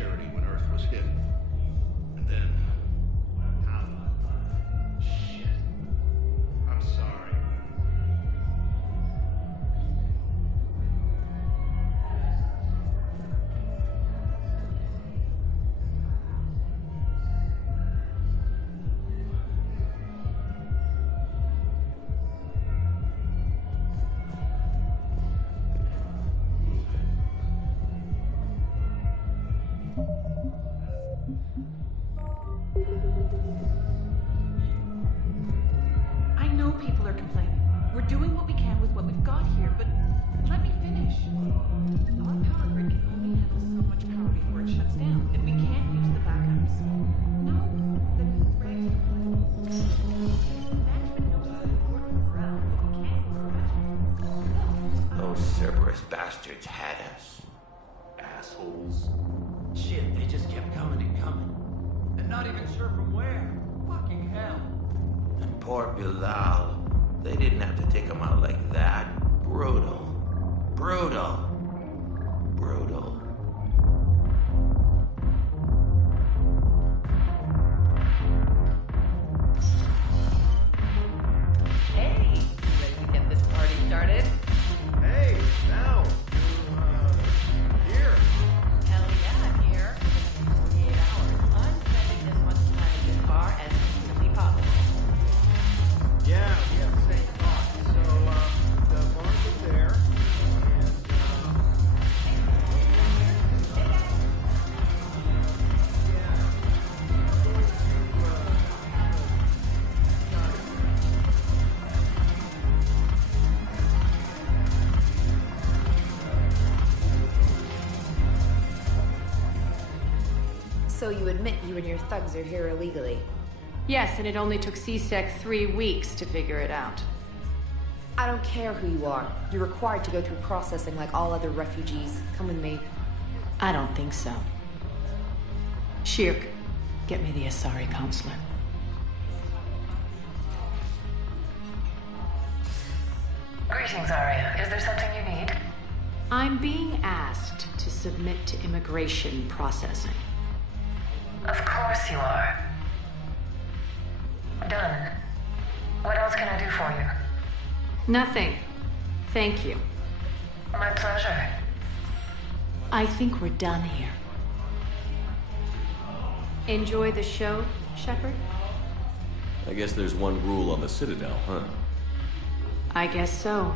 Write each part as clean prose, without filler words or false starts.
charity when Earth was hit. And then... How? Shit. I'm sorry. I know people are complaining. We're doing what we can with what we've got here, but let me finish. Our power grid can only handle so much power before it shuts down, and we can't use the backups. No, the new regs management knows how to work the ground, but we can't. Those Cerberus bastards had us. Assholes. Shit, they just kept coming and coming. And not even sure from where. Fucking hell. And poor Bilal. They didn't have to take him out like that. Brutal. Brutal. Brutal. Hey, you ready to get this party started? Hey, now. Here. Hell yeah, I'm here. Within 48 hours. I'm spending as much time in this bar as humanly possible. Yeah, we have the same thought. So, the mark is there. So you admit you and your thugs are here illegally? Yes, and it only took CSEC 3 weeks to figure it out. I don't care who you are. You're required to go through processing like all other refugees. Come with me. I don't think so. Shirk, get me the Asari consulate. Greetings, Arya. Is there something you need? I'm being asked to submit to immigration processing. Of course you are. Done. What else can I do for you? Nothing. Thank you. My pleasure. I think we're done here. Enjoy the show, Shepard? I guess there's one rule on the Citadel, huh? I guess so.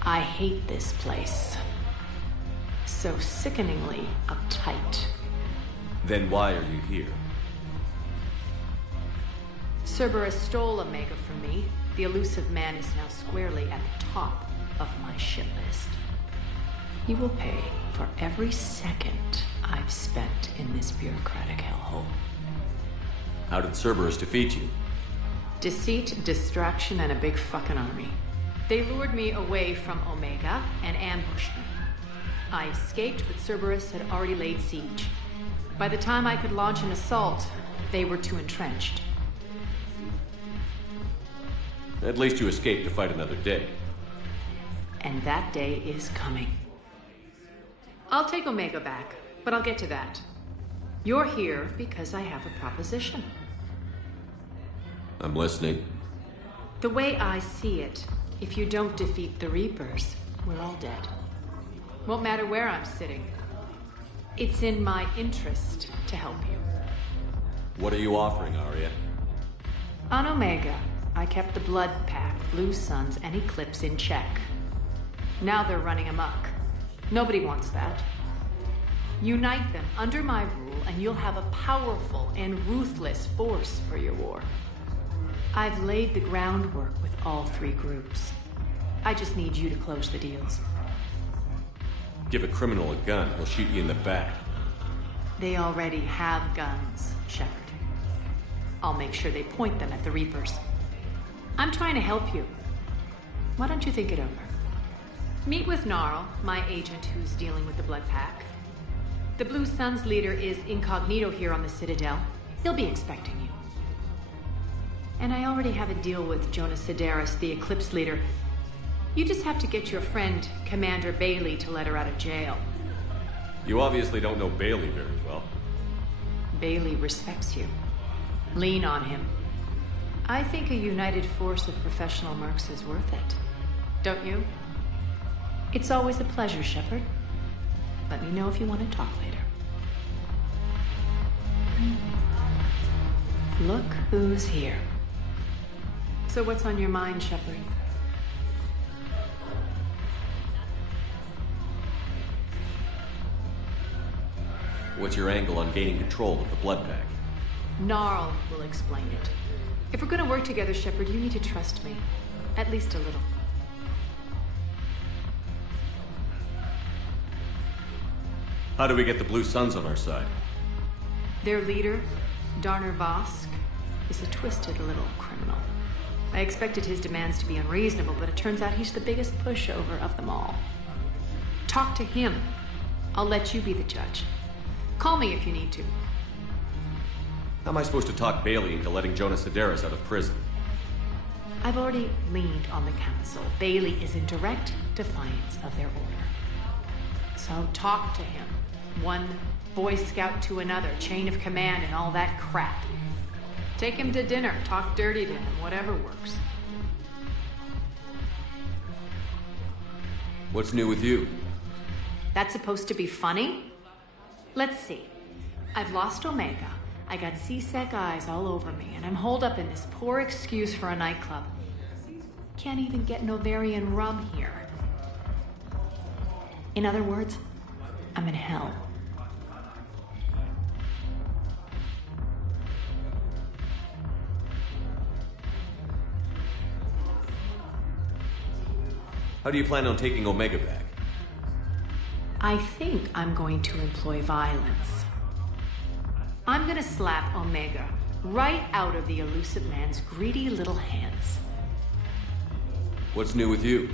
I hate this place. So sickeningly uptight. Then why are you here? Cerberus stole Omega from me. The elusive man is now squarely at the top of my shit list. He will pay for every second I've spent in this bureaucratic hellhole. How did Cerberus defeat you? Deceit, distraction, and a big fucking army. They lured me away from Omega and ambushed me. I escaped, but Cerberus had already laid siege. By the time I could launch an assault, they were too entrenched. At least you escaped to fight another day. And that day is coming. I'll take Omega back, but I'll get to that. You're here because I have a proposition. I'm listening. The way I see it, if you don't defeat the Reapers, we're all dead. Won't matter where I'm sitting. It's in my interest to help you. What are you offering, Arya? On Omega, I kept the Blood Pack, Blue Suns, and Eclipse in check. Now they're running amok. Nobody wants that. Unite them under my rule, and you'll have a powerful and ruthless force for your war. I've laid the groundwork with all 3 groups. I just need you to close the deals. Give a criminal a gun, he'll shoot you in the back. They already have guns, Shepard. I'll make sure they point them at the Reapers. I'm trying to help you. Why don't you think it over? Meet with Gnarl, my agent who's dealing with the Blood Pack. The Blue Suns leader is incognito here on the Citadel. He'll be expecting you. And I already have a deal with Jonas Sedaris, the Eclipse leader. You just have to get your friend, Commander Bailey, to let her out of jail. You obviously don't know Bailey very well. Bailey respects you. Lean on him. I think a united force of professional mercs is worth it. Don't you? It's always a pleasure, Shepard. Let me know if you want to talk later. Look who's here. So what's on your mind, Shepard? What's your angle on gaining control of the blood pack? Gnarl will explain it. If we're gonna work together, Shepard, you need to trust me. At least a little. How do we get the Blue Suns on our side? Their leader, Darner Vosk, is a twisted little criminal. I expected his demands to be unreasonable, but it turns out he's the biggest pushover of them all. Talk to him. I'll let you be the judge. Call me if you need to. How am I supposed to talk Bailey into letting Jonas Sedaris out of prison? I've already leaned on the council. Bailey is in direct defiance of their order. So talk to him. One Boy Scout to another, chain of command and all that crap. Take him to dinner, talk dirty to him, whatever works. What's new with you? That's supposed to be funny? Let's see. I've lost Omega. I got C-Sec eyes all over me, and I'm holed up in this poor excuse for a nightclub. Can't even get Novarian rum here. In other words, I'm in hell. How do you plan on taking Omega back? I think I'm going to employ violence. I'm gonna slap Omega right out of the elusive man's greedy little hands. What's new with you?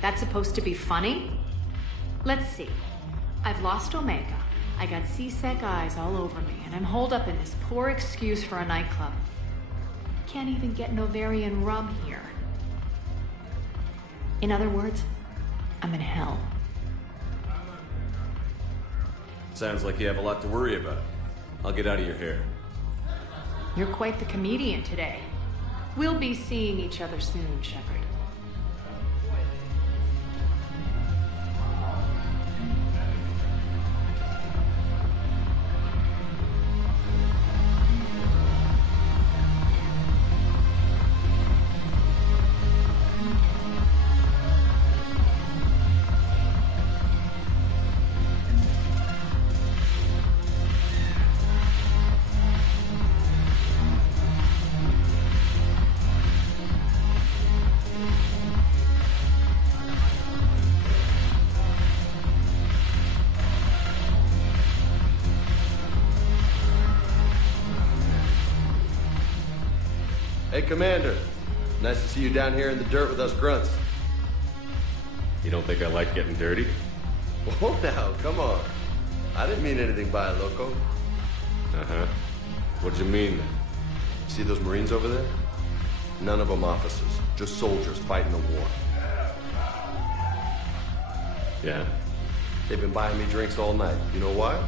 That's supposed to be funny? Let's see. I've lost Omega. I got C-Sec eyes all over me, and I'm holed up in this poor excuse for a nightclub. Can't even get Novarian rum here. In other words, I'm in hell. Sounds like you have a lot to worry about. I'll get out of your hair. You're quite the comedian today. We'll be seeing each other soon, Shepard. Hey, Commander. Nice to see you down here in the dirt with us grunts. You don't think I like getting dirty? Oh, now, come on. I didn't mean anything by it, loco. Uh-huh. What do you mean, then? See those Marines over there? None of them officers, just soldiers fighting the war. Yeah? They've been buying me drinks all night. You know why?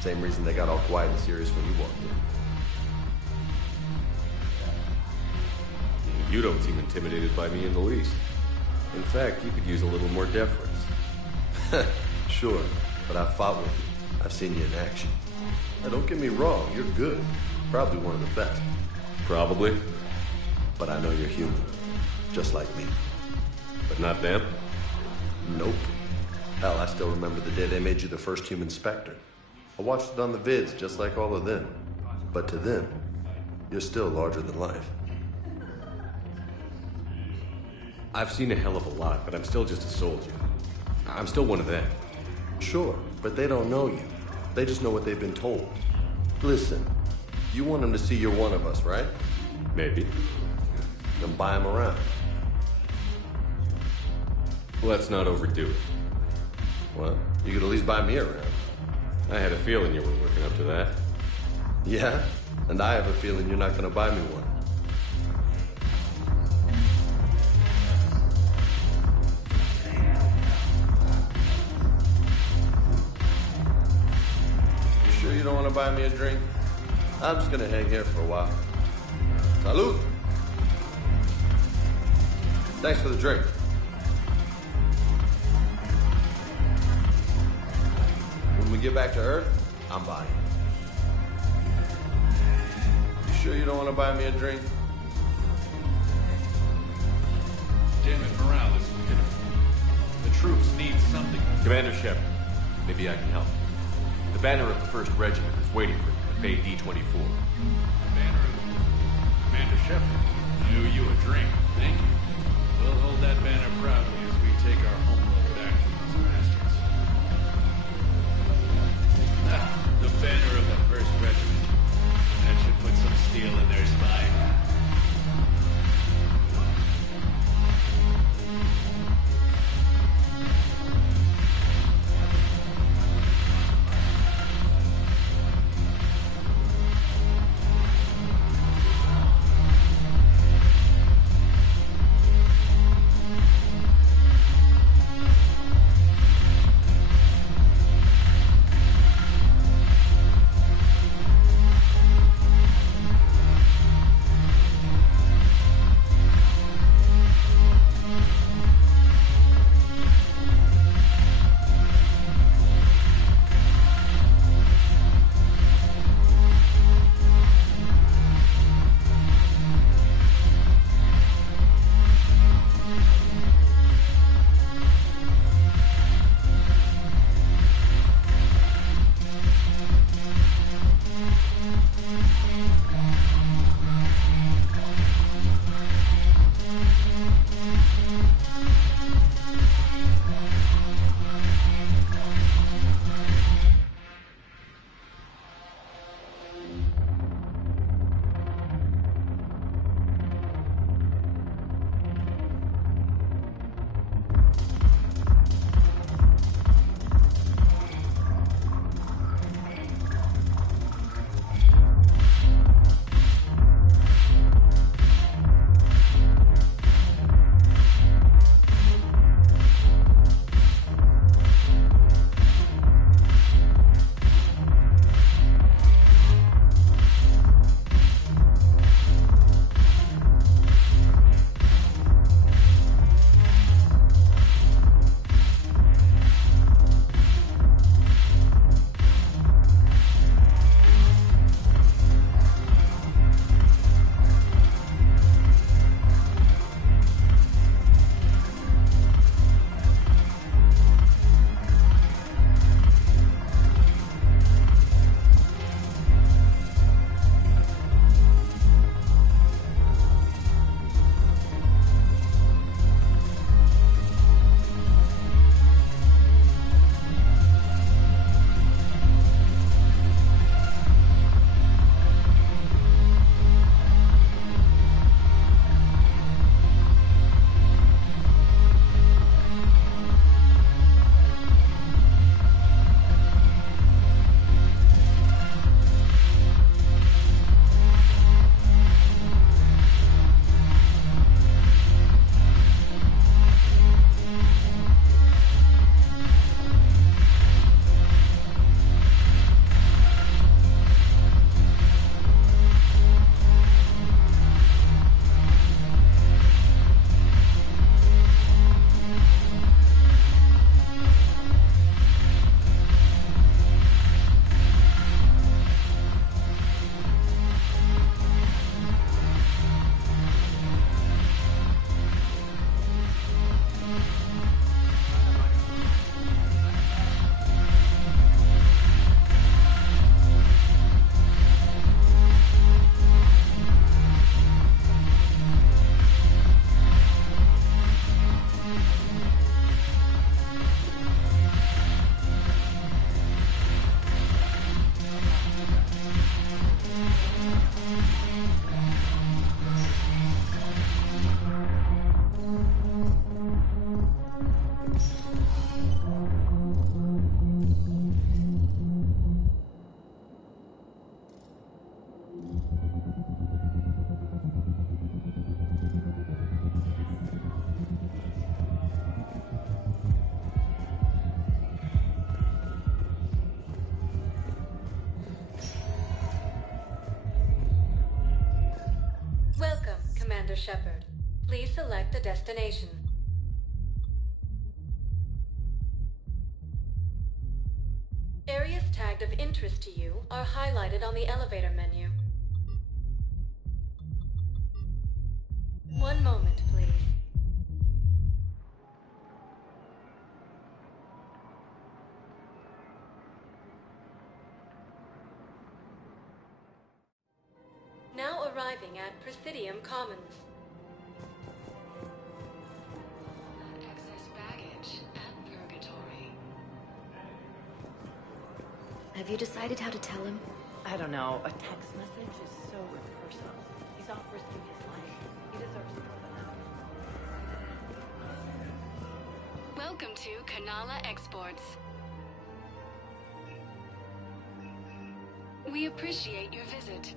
Same reason they got all quiet and serious when you walked in. You don't seem intimidated by me in the least. In fact, you could use a little more deference. Sure, but I've fought with you. I've seen you in action. Now, don't get me wrong, you're good. Probably one of the best. Probably. But I know you're human. Just like me. But not them? Nope. Hell, I still remember the day they made you the first human Spectre. I watched it on the vids, just like all of them. But to them, you're still larger than life. I've seen a hell of a lot, but I'm still just a soldier. I'm still one of them. Sure, but they don't know you. They just know what they've been told. Listen, you want them to see you're one of us, right? Maybe. Then buy them around. Let's not overdo it. Well, you could at least buy me around. I had a feeling you were working up to that. Yeah? And I have a feeling you're not going to buy me one. you don't want to buy me a drink? I'm just gonna hang here for a while. Salud! Thanks for the drink. When we get back to Earth, I'm buying. You sure you don't want to buy me a drink? Damn it, morale is pitiful. The troops need something. Commander Shepard, maybe I can help. The banner of the 1st Regiment is waiting for you at Bay D-24. Banner of Commander Shepard. I owe you a drink. Thank you. We'll hold that banner proudly as we take our homeworld back from these bastards. The banner of the 1st Regiment. That should put some steel in their spine. Commander Shepard. Please select a destination. Areas tagged of interest to you are highlighted on the elevator menu. One moment, please. Now arriving at Presidium Commons. Excess baggage at Purgatory. Have you decided how to tell him? I don't know. A text message is so impersonal. He's off risking his life. He deserves more than that. Welcome to Kanala Exports. We appreciate your visit.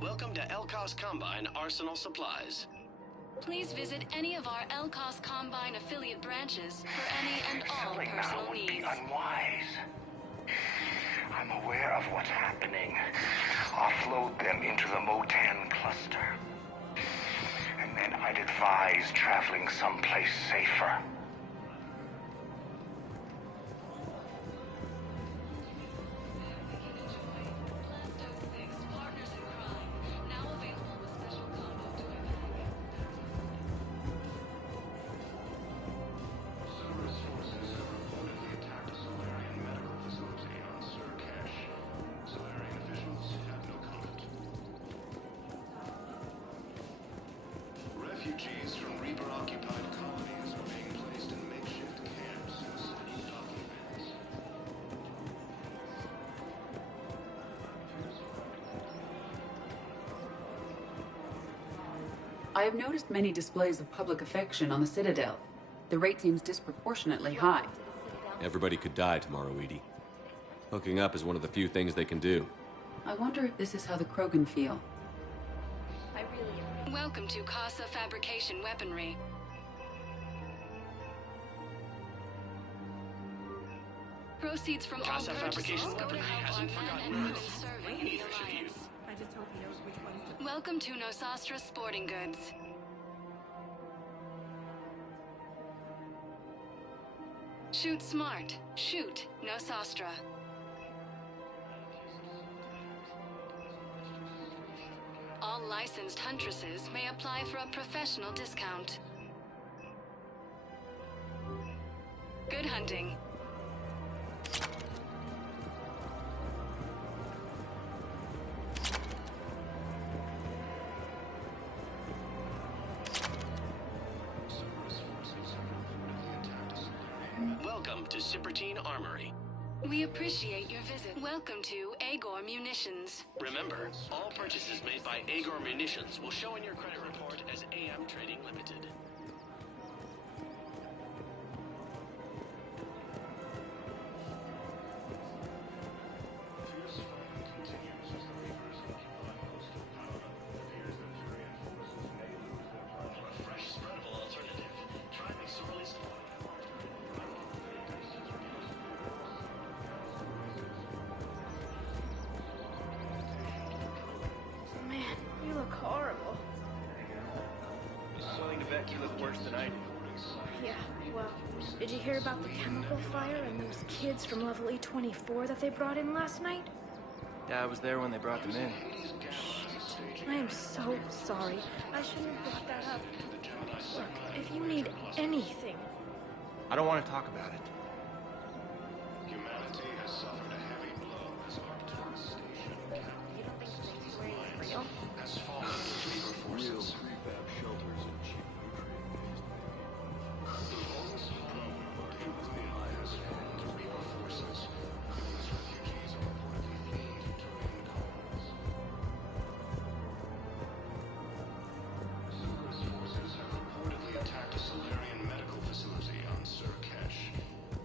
Welcome to Elcos Combine Arsenal Supplies. Please visit any of our Elcos Combine affiliate branches for any and all Selling now personal would be needs. unwise. I'm aware of what's happening. Offload them into the Motan cluster. And then I'd advise traveling someplace safer. Refugees from Reaper-occupied colonies are being placed in makeshift camps in city documents. I have noticed many displays of public affection on the Citadel. The rate seems disproportionately high. Everybody could die tomorrow, Edie. Hooking up is one of the few things they can do. I wonder if this is how the Krogan feel. Welcome to Casa Fabrication Weaponry. Proceeds from Casa all Fabrication purchases go to Weaponry help our hasn't men forgotten and women us. serving in We the appreciate you. Alliance. I just hope he knows which ones to... Welcome to Nosastra Sporting Goods. Shoot smart. Shoot Nosastra. All licensed huntresses may apply for a professional discount. Good hunting. Welcome to Cipertine Armory. We appreciate your visit. Welcome to Agor Munitions. Remember, all purchases made by Agor Munitions will show in your credit report as AM Trading Limited. Fierce fighting continues as the Reapers occupy most of Paladin. It appears that Furian forces may lose their power. For a fresh, spreadable alternative, try the sorely supplied. Man, you look horrible. I'm willing to bet you look worse than I do. Yeah, well, did you hear about the chemical fire and those kids from level E24 that they brought in last night? Yeah, I was there when they brought them in. I am so sorry. I shouldn't have brought that up. Look, if you need anything... I don't want to talk about it. Humanity has suffered a heavy blow as Arcturus Station You don't think sanctuary is real? has fallen to Reaper forces. prefab shelters and cheap Has fallen to Reaper forces. As refugees are reportedly fleeing to Turian colonies. Cerberus forces have reportedly attacked a Solarian medical facility on Sur Kesh.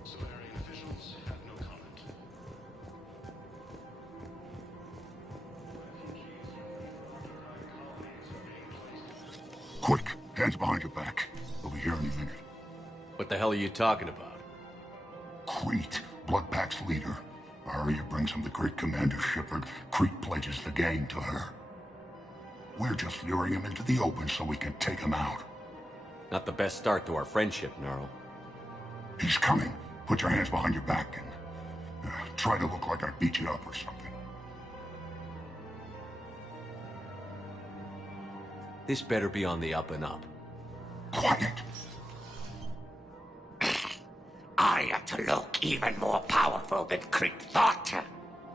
Solarian officials have no comment. Quick, hands behind your back. We'll be here in a minute. What the hell are you talking about? Crete, Bloodpack's leader. Arya brings him the great Commander Shepard. Crete pledges the gang to her. We're just luring him into the open so we can take him out. Not the best start to our friendship, Gnarl. He's coming. Put your hands behind your back and try to look like I beat you up or something. This better be on the up and up. Quiet. Arya to look even more powerful than Crete thought.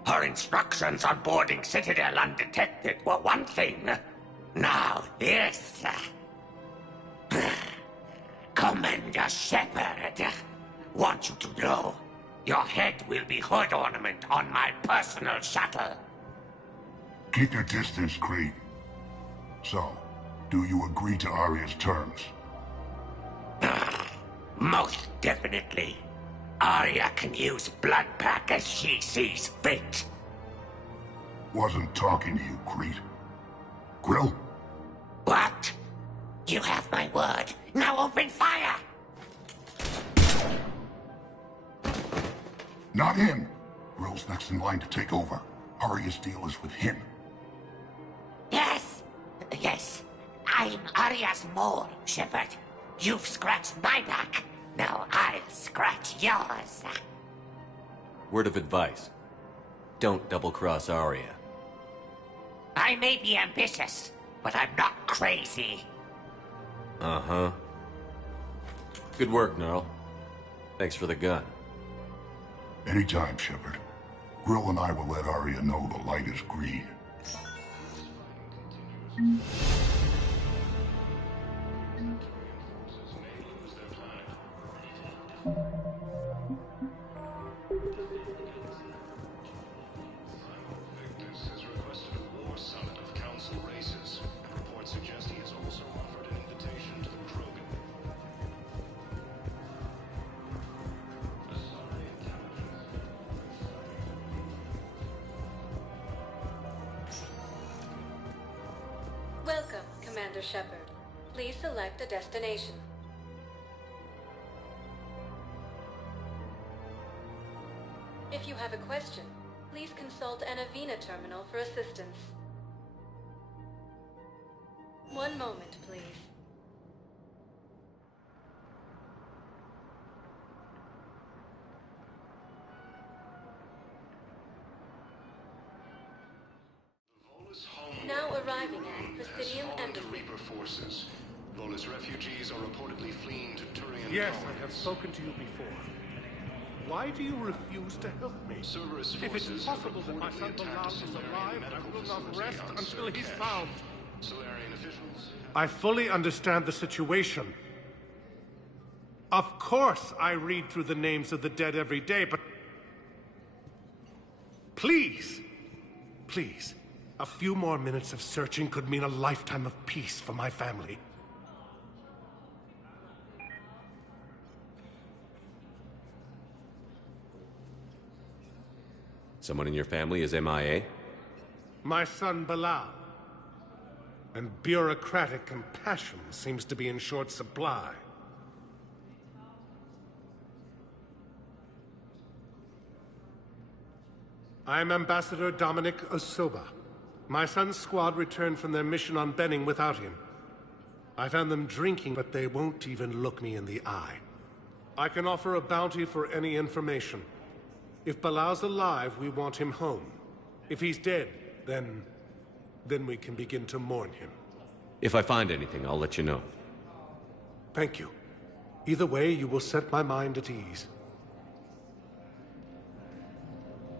Her instructions on boarding Citadel undetected were one thing. Now this. Commander Shepard, want you to know, your head will be hood ornament on my personal shuttle. Keep your distance, Crete. So, do you agree to Arya's terms? Most definitely. Arya can use Bloodpack as she sees fit. Wasn't talking to you, Crete. Grill? What? You have my word. Now open fire! Not him. Grill's next in line to take over. Arya's deal is with him. Yes. Yes. I'm Arya's mole, Shepard. You've scratched my back. Now I'll scratch yours. Word of advice. Don't double-cross Arya. I may be ambitious, but I'm not crazy. Uh-huh. Good work, Gnarl. Thanks for the gun. Anytime, Shepard. Grill and I will let Arya know the light is green. Victus has requested a war summit of council races. Reports suggest he has also offered an invitation to the Krogan. Welcome, Commander Shepard. Please select a destination. If you have a question, please consult an Avena terminal for assistance. One moment, please. Now arriving at Presidium Embassy. Reaper forces. Volus refugees are reportedly fleeing to Turian Yes, colonies. I have spoken to you before. Why do you refuse to help me? Cerberus If it's forces possible that my reportedly son attacked Bilal a is Solarian alive, I medical will not facility rest on until he's Surcash. found. Solarian officials. I fully understand the situation. Of course I read through the names of the dead every day, but... Please! Please. A few more minutes of searching could mean a lifetime of peace for my family. Someone in your family is MIA? My son Bilal. And bureaucratic compassion seems to be in short supply. I am Ambassador Dominic Osoba. My son's squad returned from their mission on Benning without him. I found them drinking, but they won't even look me in the eye. I can offer a bounty for any information. If Bilal's alive, we want him home. If he's dead, then we can begin to mourn him. If I find anything, I'll let you know. Thank you. Either way, you will set my mind at ease.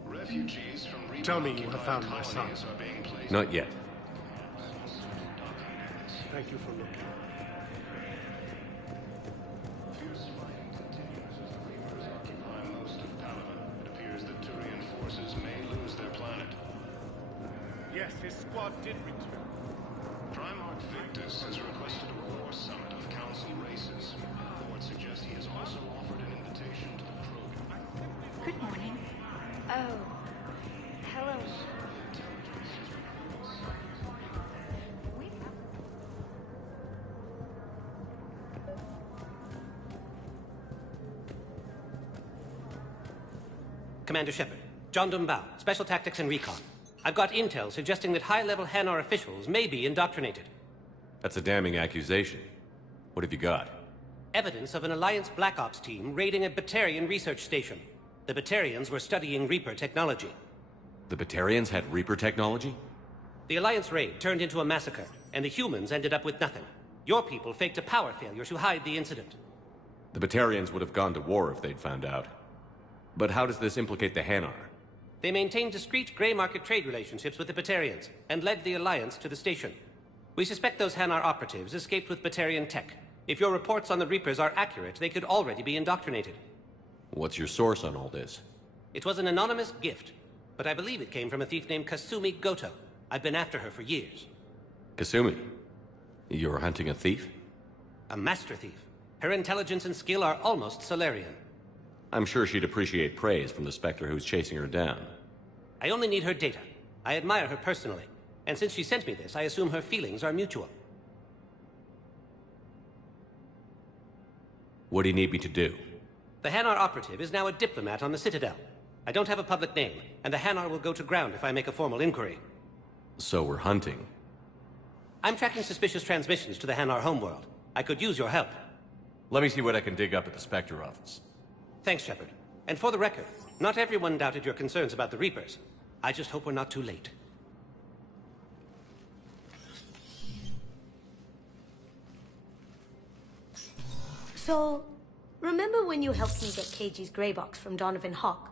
Refugees from Reaper Tell me you have found my son. colonies are being placed. Not yet. Thank you for looking. Fierce fighting continues as the Reapers occupy most of Palaven. It appears that Turian forces may lose their planet. Yes, his squad did return. Primarch Victus has requested a war summit of council races. Reports suggest he has also offered an invitation to the Krogan. Good morning. Oh. Hello. Commander Shepard. John Dumbao, Special Tactics and Recon. I've got intel suggesting that high-level Hanar officials may be indoctrinated. That's a damning accusation. What have you got? Evidence of an Alliance Black Ops team raiding a Batarian research station. The Batarians were studying Reaper technology. The Batarians had Reaper technology? The Alliance raid turned into a massacre, and the humans ended up with nothing. Your people faked a power failure to hide the incident. The Batarians would have gone to war if they'd found out. But how does this implicate the Hanar? They maintained discreet gray market trade relationships with the Batarians, and led the Alliance to the station. We suspect those Hanar operatives escaped with Batarian tech. If your reports on the Reapers are accurate, they could already be indoctrinated. What's your source on all this? It was an anonymous gift, but I believe it came from a thief named Kasumi Goto. I've been after her for years. Kasumi? You're hunting a thief? A master thief. Her intelligence and skill are almost Solarian. I'm sure she'd appreciate praise from the Spectre who's chasing her down. I only need her data. I admire her personally, and since she sent me this, I assume her feelings are mutual. What do you need me to do? The Hanar operative is now a diplomat on the Citadel. I don't have a public name, and the Hanar will go to ground if I make a formal inquiry. So we're hunting. I'm tracking suspicious transmissions to the Hanar homeworld. I could use your help. Let me see what I can dig up at the Spectre office. Thanks, Shepard. And for the record, not everyone doubted your concerns about the Reapers. I just hope we're not too late. So, remember when you helped me get KG's grey box from Donovan Hawk?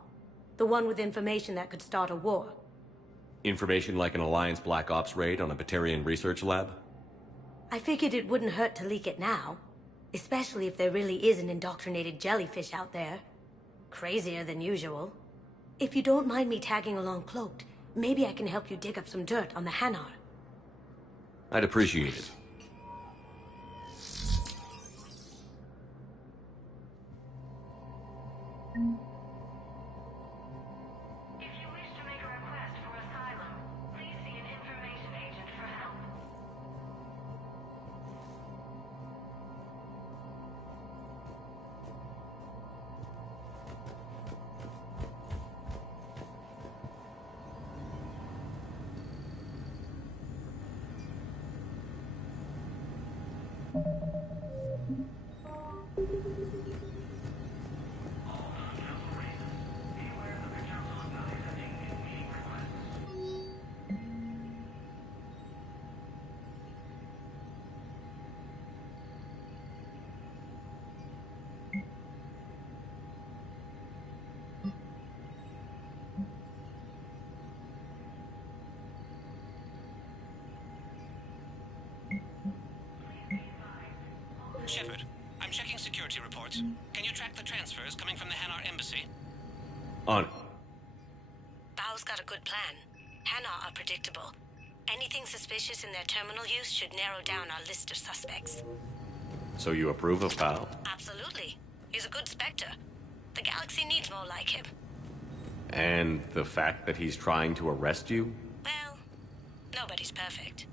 The one with information that could start a war? Information like an Alliance Black Ops raid on a Batarian research lab? I figured it wouldn't hurt to leak it now. Especially if there really is an indoctrinated jellyfish out there. Crazier than usual. If you don't mind me tagging along cloaked, maybe I can help you dig up some dirt on the Hanar. I'd appreciate it. Shepard, I'm checking security reports. Can you track the transfers coming from the Hanar embassy? On it. Bao's got a good plan. Hanar are predictable. Anything suspicious in their terminal use should narrow down our list of suspects. So you approve of Bao? Absolutely. He's a good Spectre. The galaxy needs more like him. And the fact that he's trying to arrest you? Well, nobody's perfect.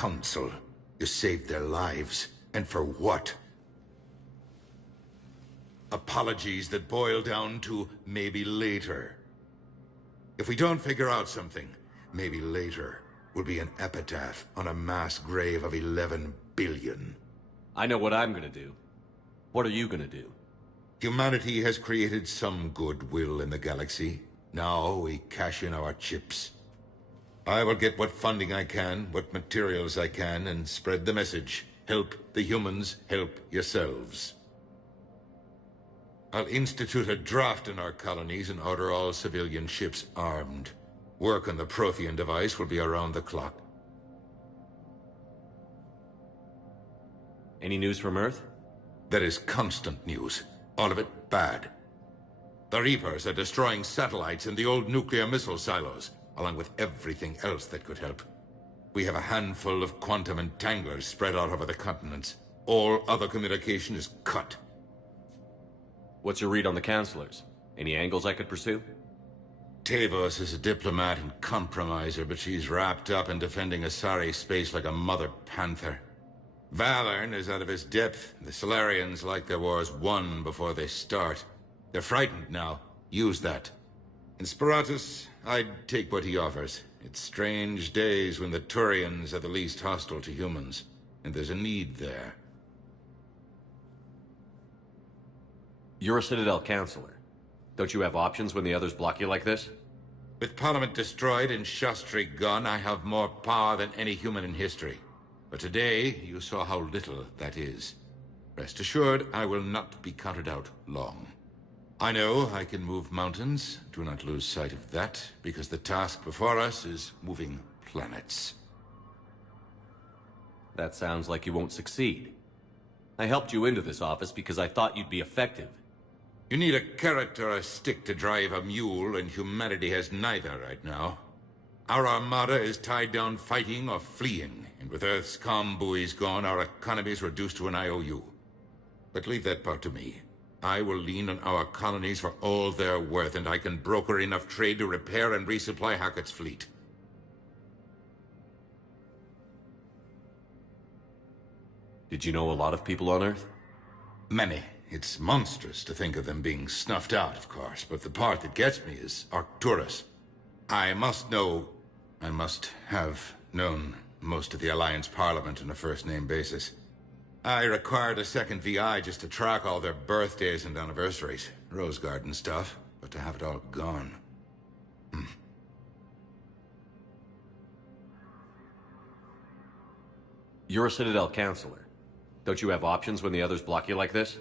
council. You saved their lives. And for what? Apologies that boil down to maybe later. If we don't figure out something, maybe later will be an epitaph on a mass grave of 11 billion. I know what I'm gonna do. What are you gonna do? Humanity has created some goodwill in the galaxy. Now we cash in our chips. I will get what funding I can, what materials I can, and spread the message. Help the humans, help yourselves. I'll institute a draft in our colonies and order all civilian ships armed. Work on the Prothean device will be around the clock. Any news from Earth? There is constant news. All of it bad. The Reapers are destroying satellites in the old nuclear missile silos, along with everything else that could help. We have a handful of quantum entanglers spread out over the continents. All other communication is cut. What's your read on the counselors? Any angles I could pursue? Tavos is a diplomat and compromiser, but she's wrapped up in defending Asari space like a mother panther. Valorn is out of his depth. The Solarians like their wars won before they start. They're frightened now. Use that. In Sparatus, I'd take what he offers. It's strange days when the Turians are the least hostile to humans, and there's a need there. You're a Citadel counselor. Don't you have options when the others block you like this? With Parliament destroyed and Shastri gone, I have more power than any human in history. But today, you saw how little that is. Rest assured, I will not be counted out long. I know I can move mountains. Do not lose sight of that, because the task before us is moving planets. That sounds like you won't succeed. I helped you into this office because I thought you'd be effective. You need a carrot or a stick to drive a mule, and humanity has neither right now. Our armada is tied down fighting or fleeing, and with Earth's comm buoys gone, our economy is reduced to an IOU. But leave that part to me. I will lean on our colonies for all they're worth, and I can broker enough trade to repair and resupply Hackett's fleet. Did you know a lot of people on Earth? Many. It's monstrous to think of them being snuffed out, of course, but the part that gets me is Arcturus. I must have known most of the Alliance Parliament on a first-name basis. I required a second VI just to track all their birthdays and anniversaries. Rose Garden stuff, but to have it all gone. You're a Citadel counselor. Don't you have options when the others block you like this?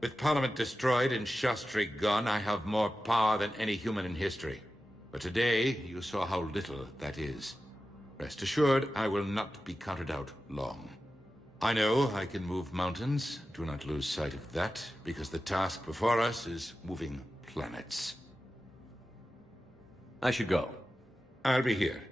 With Parliament destroyed and Shastri gone, I have more power than any human in history. But today, you saw how little that is. Rest assured, I will not be counted out long. I know I can move mountains. Do not lose sight of that, because the task before us is moving planets. I should go. I'll be here.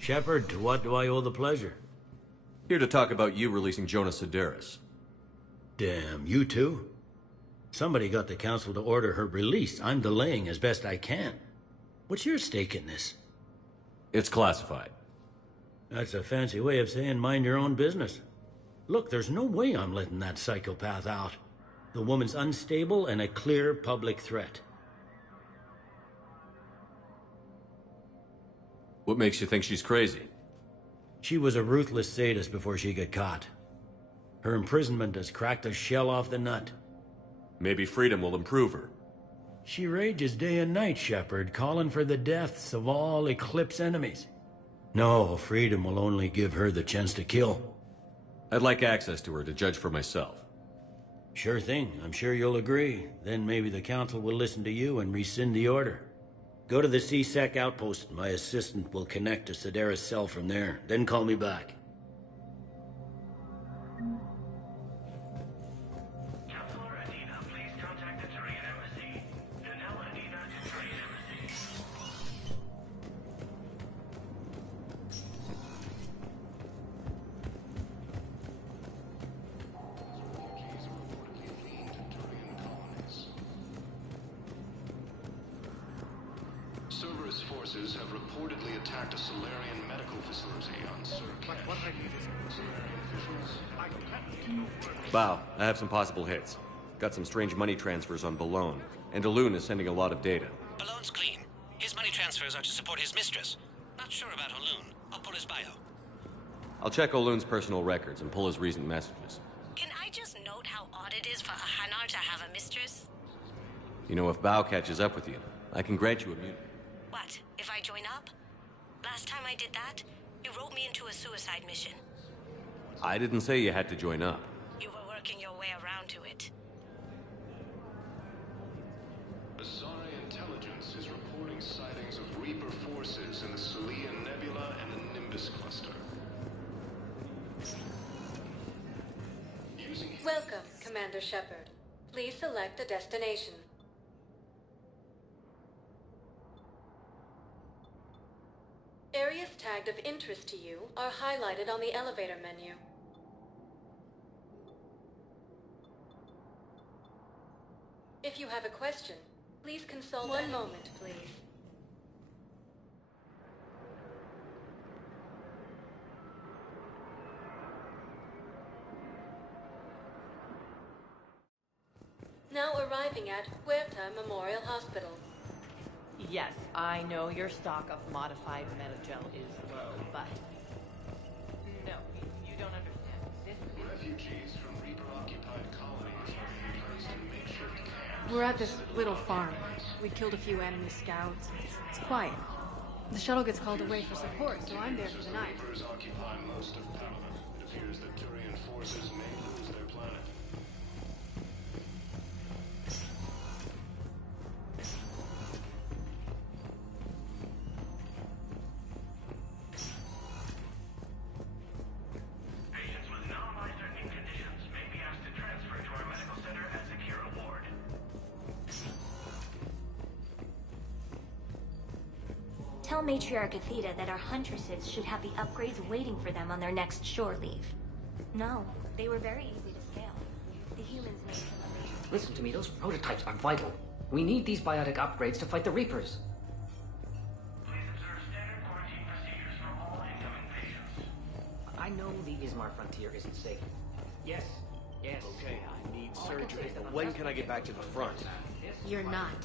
Shepard, to what do I owe the pleasure? Here to talk about you releasing Jonas Sideris. Damn, you too? Somebody got the council to order her release. I'm delaying as best I can. What's your stake in this? It's classified. That's a fancy way of saying mind your own business. Look, there's no way I'm letting that psychopath out. The woman's unstable and a clear public threat. What makes you think she's crazy? She was a ruthless sadist before she got caught. Her imprisonment has cracked the shell off the nut. Maybe freedom will improve her. She rages day and night, Shepard, calling for the deaths of all Eclipse enemies. No, freedom will only give her the chance to kill. I'd like access to her to judge for myself. Sure thing. I'm sure you'll agree. Then maybe the council will listen to you and rescind the order. Go to the C-Sec outpost. My assistant will connect to Sideris' cell from there. Then call me back. Counselor Adina, please contact the Turian Embassy. Fenella Adina to Empress forces have reportedly attacked a Solarian medical facility on Cirque. What I need is Solarian officials. Bow, I have some possible hits. Got some strange money transfers on Balone, and Alun is sending a lot of data. Balone's clean. His money transfers are to support his mistress. Not sure about Alun. I'll pull his bio. I'll check Olun's personal records and pull his recent messages. Can I just note how odd it is for a Hanar to have a mistress? You know, if Bow catches up with you, I can grant you immunity. What, if I join up? Last time I did that, you wrote me into a suicide mission. I didn't say you had to join up. You were working your way around to it. Asari intelligence is reporting sightings of Reaper forces in the Celian Nebula and the Nimbus cluster. Welcome, Commander Shepard. Please select a destination. Areas tagged of interest to you are highlighted on the elevator menu. If you have a question, please consult. One moment, please. Now arriving at Huerta Memorial Hospital. Yes, I know your stock of modified metagel is low, but... No, you don't understand. This is... Refugees from Reaper-occupied colonies are being placed in makeshift camps. We're at this little farm. We killed a few enemy scouts. It's quiet. The shuttle gets called away for support, so I'm there for the night. Reapers occupy most of Paladin. It appears that Turian forces may lose their planet. Patients with non-life-threatening conditions may be asked to transfer to our medical center and secure a ward. Tell Matriarch Athena that our huntresses should have the upgrades waiting for them on their next shore leave. No, they were very easy to scale. The humans made some amazing... Listen to me, those prototypes are vital. We need these biotic upgrades to fight the Reapers. I know the Ismar frontier isn't safe. Yes, yes. Okay, I need surgery, but when can I get back to the front? You're not.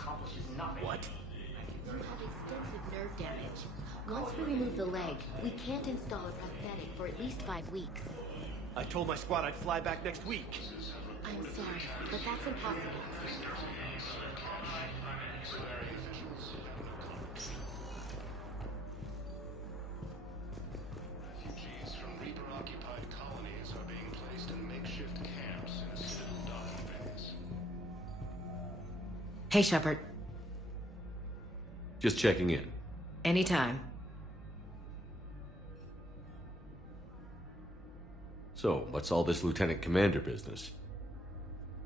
What? You have extensive nerve damage. Once we remove the leg, we can't install a prosthetic for at least 5 weeks. I told my squad I'd fly back next week. I'm sorry, but that's impossible. Refugees from Reaper-occupied colonies are being placed in makeshift camps in a citadel docking base. Hey, Shepard. Just checking in. Anytime. So, what's all this Lieutenant Commander business?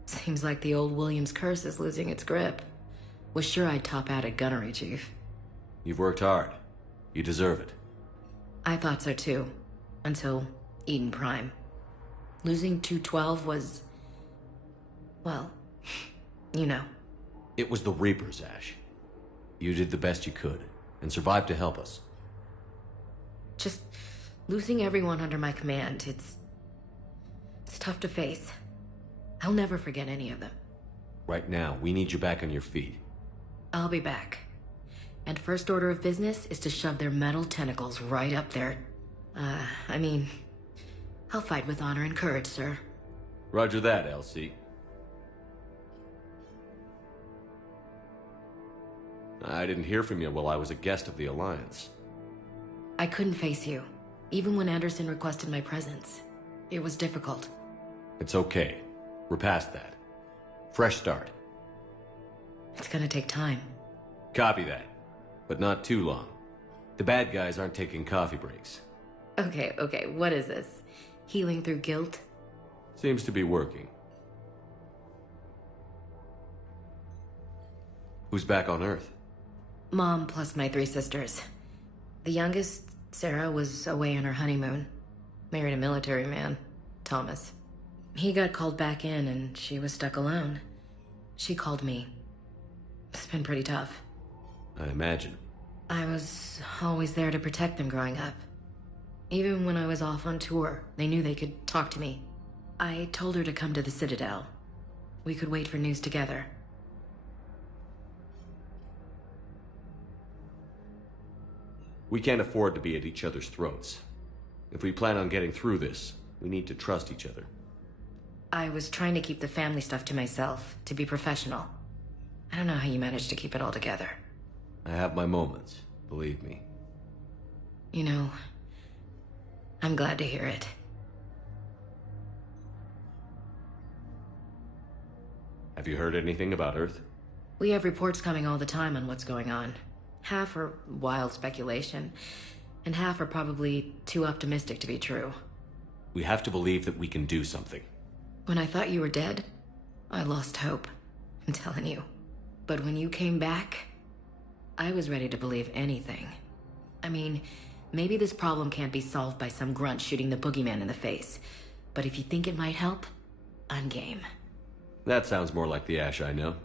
Seems like the old Williams curse is losing its grip. Was sure I'd top out at gunnery, Chief. You've worked hard. You deserve it. I thought so too. Until Eden Prime. Losing 212 was... well, you know. It was the Reapers, Ash. You did the best you could, and survived to help us. Just losing everyone under my command, it's tough to face. I'll never forget any of them. Right now, we need you back on your feet. I'll be back. And first order of business is to shove their metal tentacles right up there. I mean, I'll fight with honor and courage, sir. Roger that, Elsie. I didn't hear from you while I was a guest of the Alliance. I couldn't face you, even when Anderson requested my presence. It was difficult. It's okay. We're past that. Fresh start. It's gonna take time. Copy that. But not too long. The bad guys aren't taking coffee breaks. Okay, what is this? Healing through guilt? Seems to be working. Who's back on Earth? Mom plus my 3 sisters. The youngest, Sarah, was away on her honeymoon. Married a military man, Thomas. He got called back in and she was stuck alone. She called me. It's been pretty tough. I imagine. I was always there to protect them growing up. Even when I was off on tour, they knew they could talk to me. I told her to come to the Citadel. We could wait for news together. We can't afford to be at each other's throats. If we plan on getting through this, we need to trust each other. I was trying to keep the family stuff to myself, to be professional. I don't know how you managed to keep it all together. I have my moments, believe me. You know, I'm glad to hear it. Have you heard anything about Earth? We have reports coming all the time on what's going on. Half are wild speculation, and half are probably too optimistic to be true. We have to believe that we can do something. When I thought you were dead, I lost hope. I'm telling you. But when you came back, I was ready to believe anything. I mean, maybe this problem can't be solved by some grunt shooting the boogeyman in the face. But if you think it might help, I'm game. That sounds more like the Ash I know.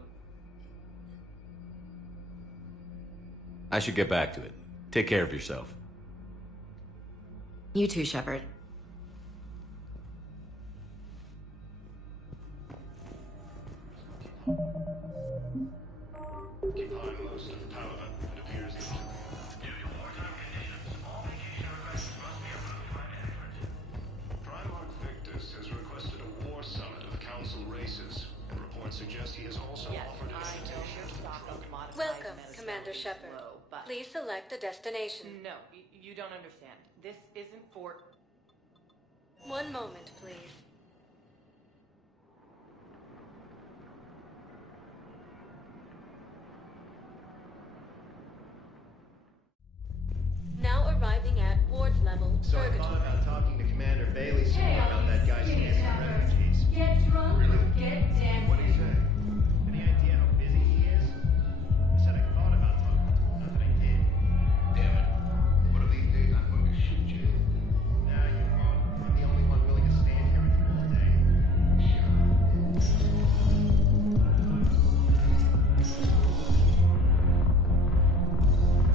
I should get back to it. Take care of yourself. You too, Shepard. Occupying most of the paragon, it appears that... Primarch Victus has requested a war summit of council races, and reports suggest he has also offered an invitation to Welcome, Commander Shepard. Please select a destination. No, you don't understand. This isn't for... One moment, please. Now arriving at Ward's level, So I thought about talking to Commander Bailey some more about that guy's stance on refugees. Get drunk, Really? get dancing. What do you say? Any idea how busy he is? I said I thought about talking to him, not that I did. Damn it. One of these days I'm going to shoot you. Nah, you won't. I'm the only one willing to stand here with you all day.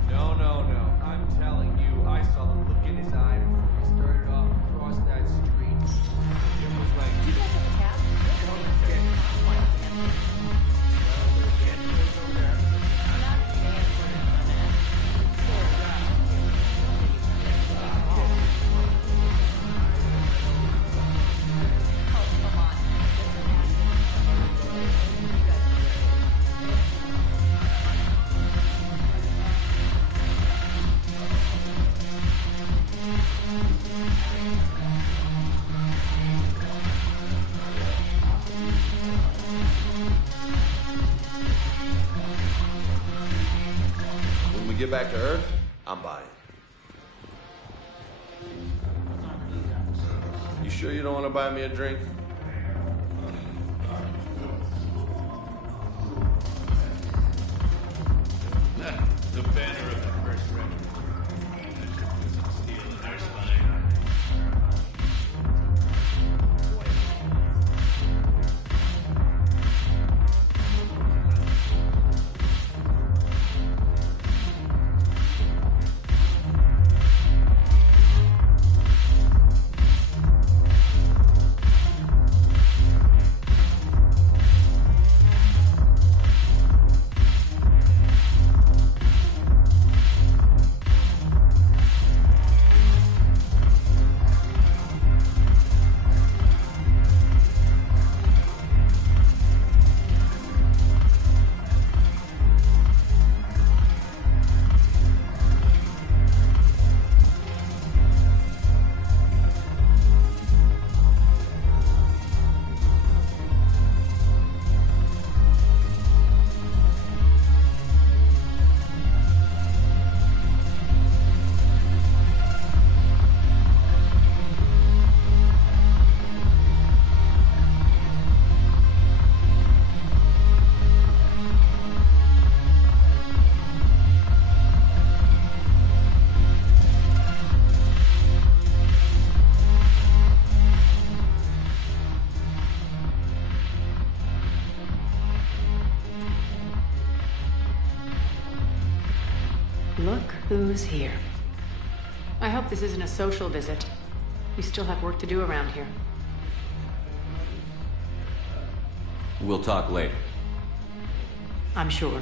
No. I'm telling you, I saw the look in his eye before we started off across that street. It was like... You guys have a tab? When we get back to Earth, I'm buying. You sure you don't want to buy me a drink? The banner of the first regiment. Steel and their spine. Look who's here. I hope this isn't a social visit. We still have work to do around here. We'll talk later. I'm sure.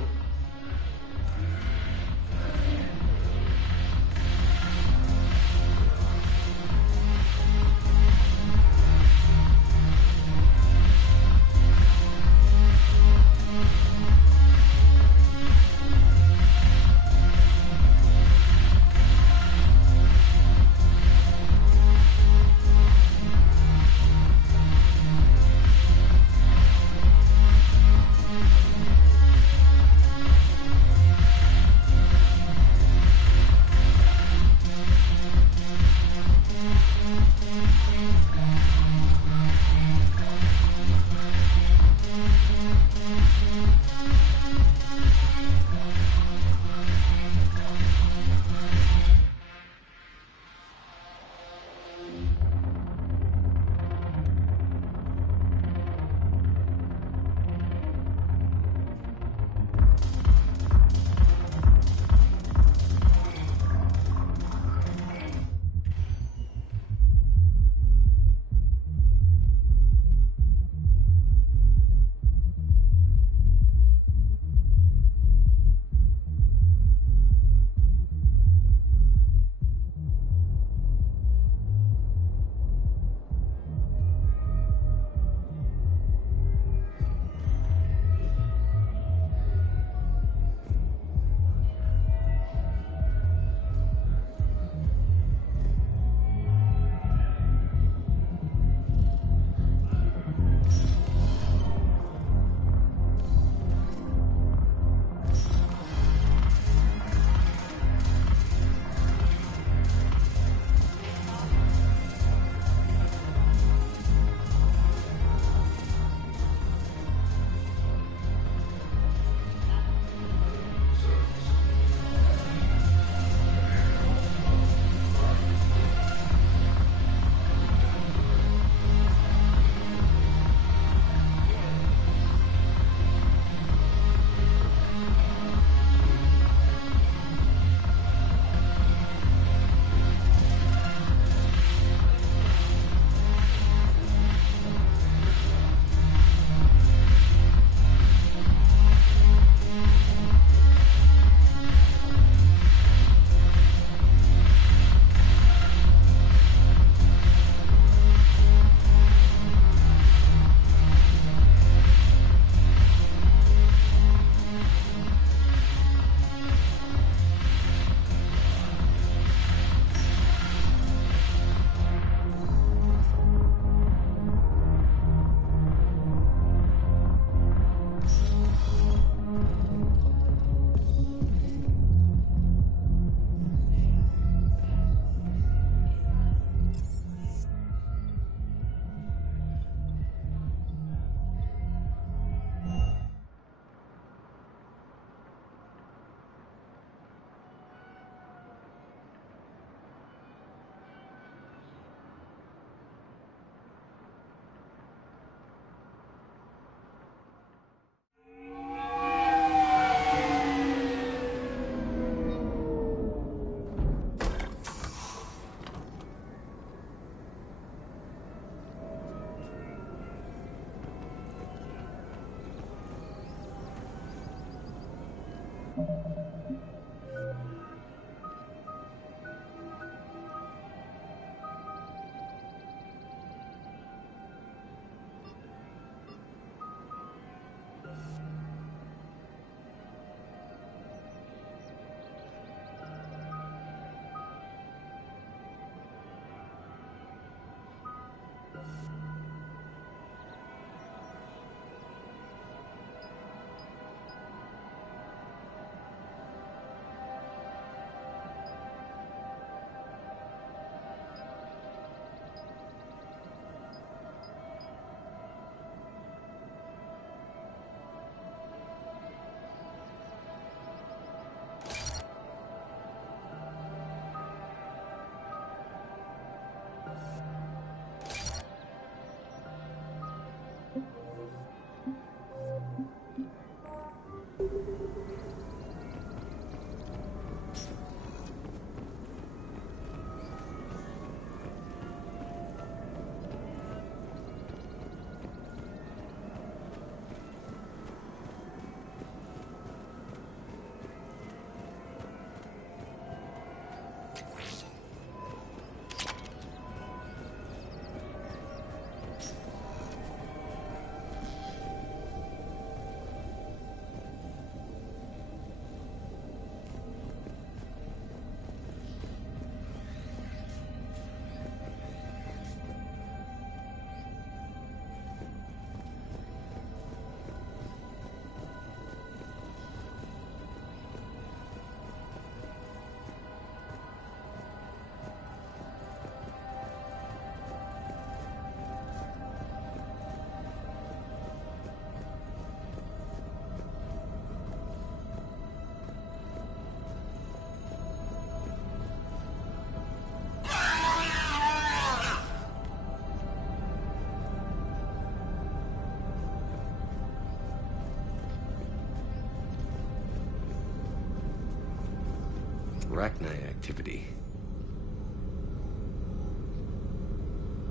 Arachni activity.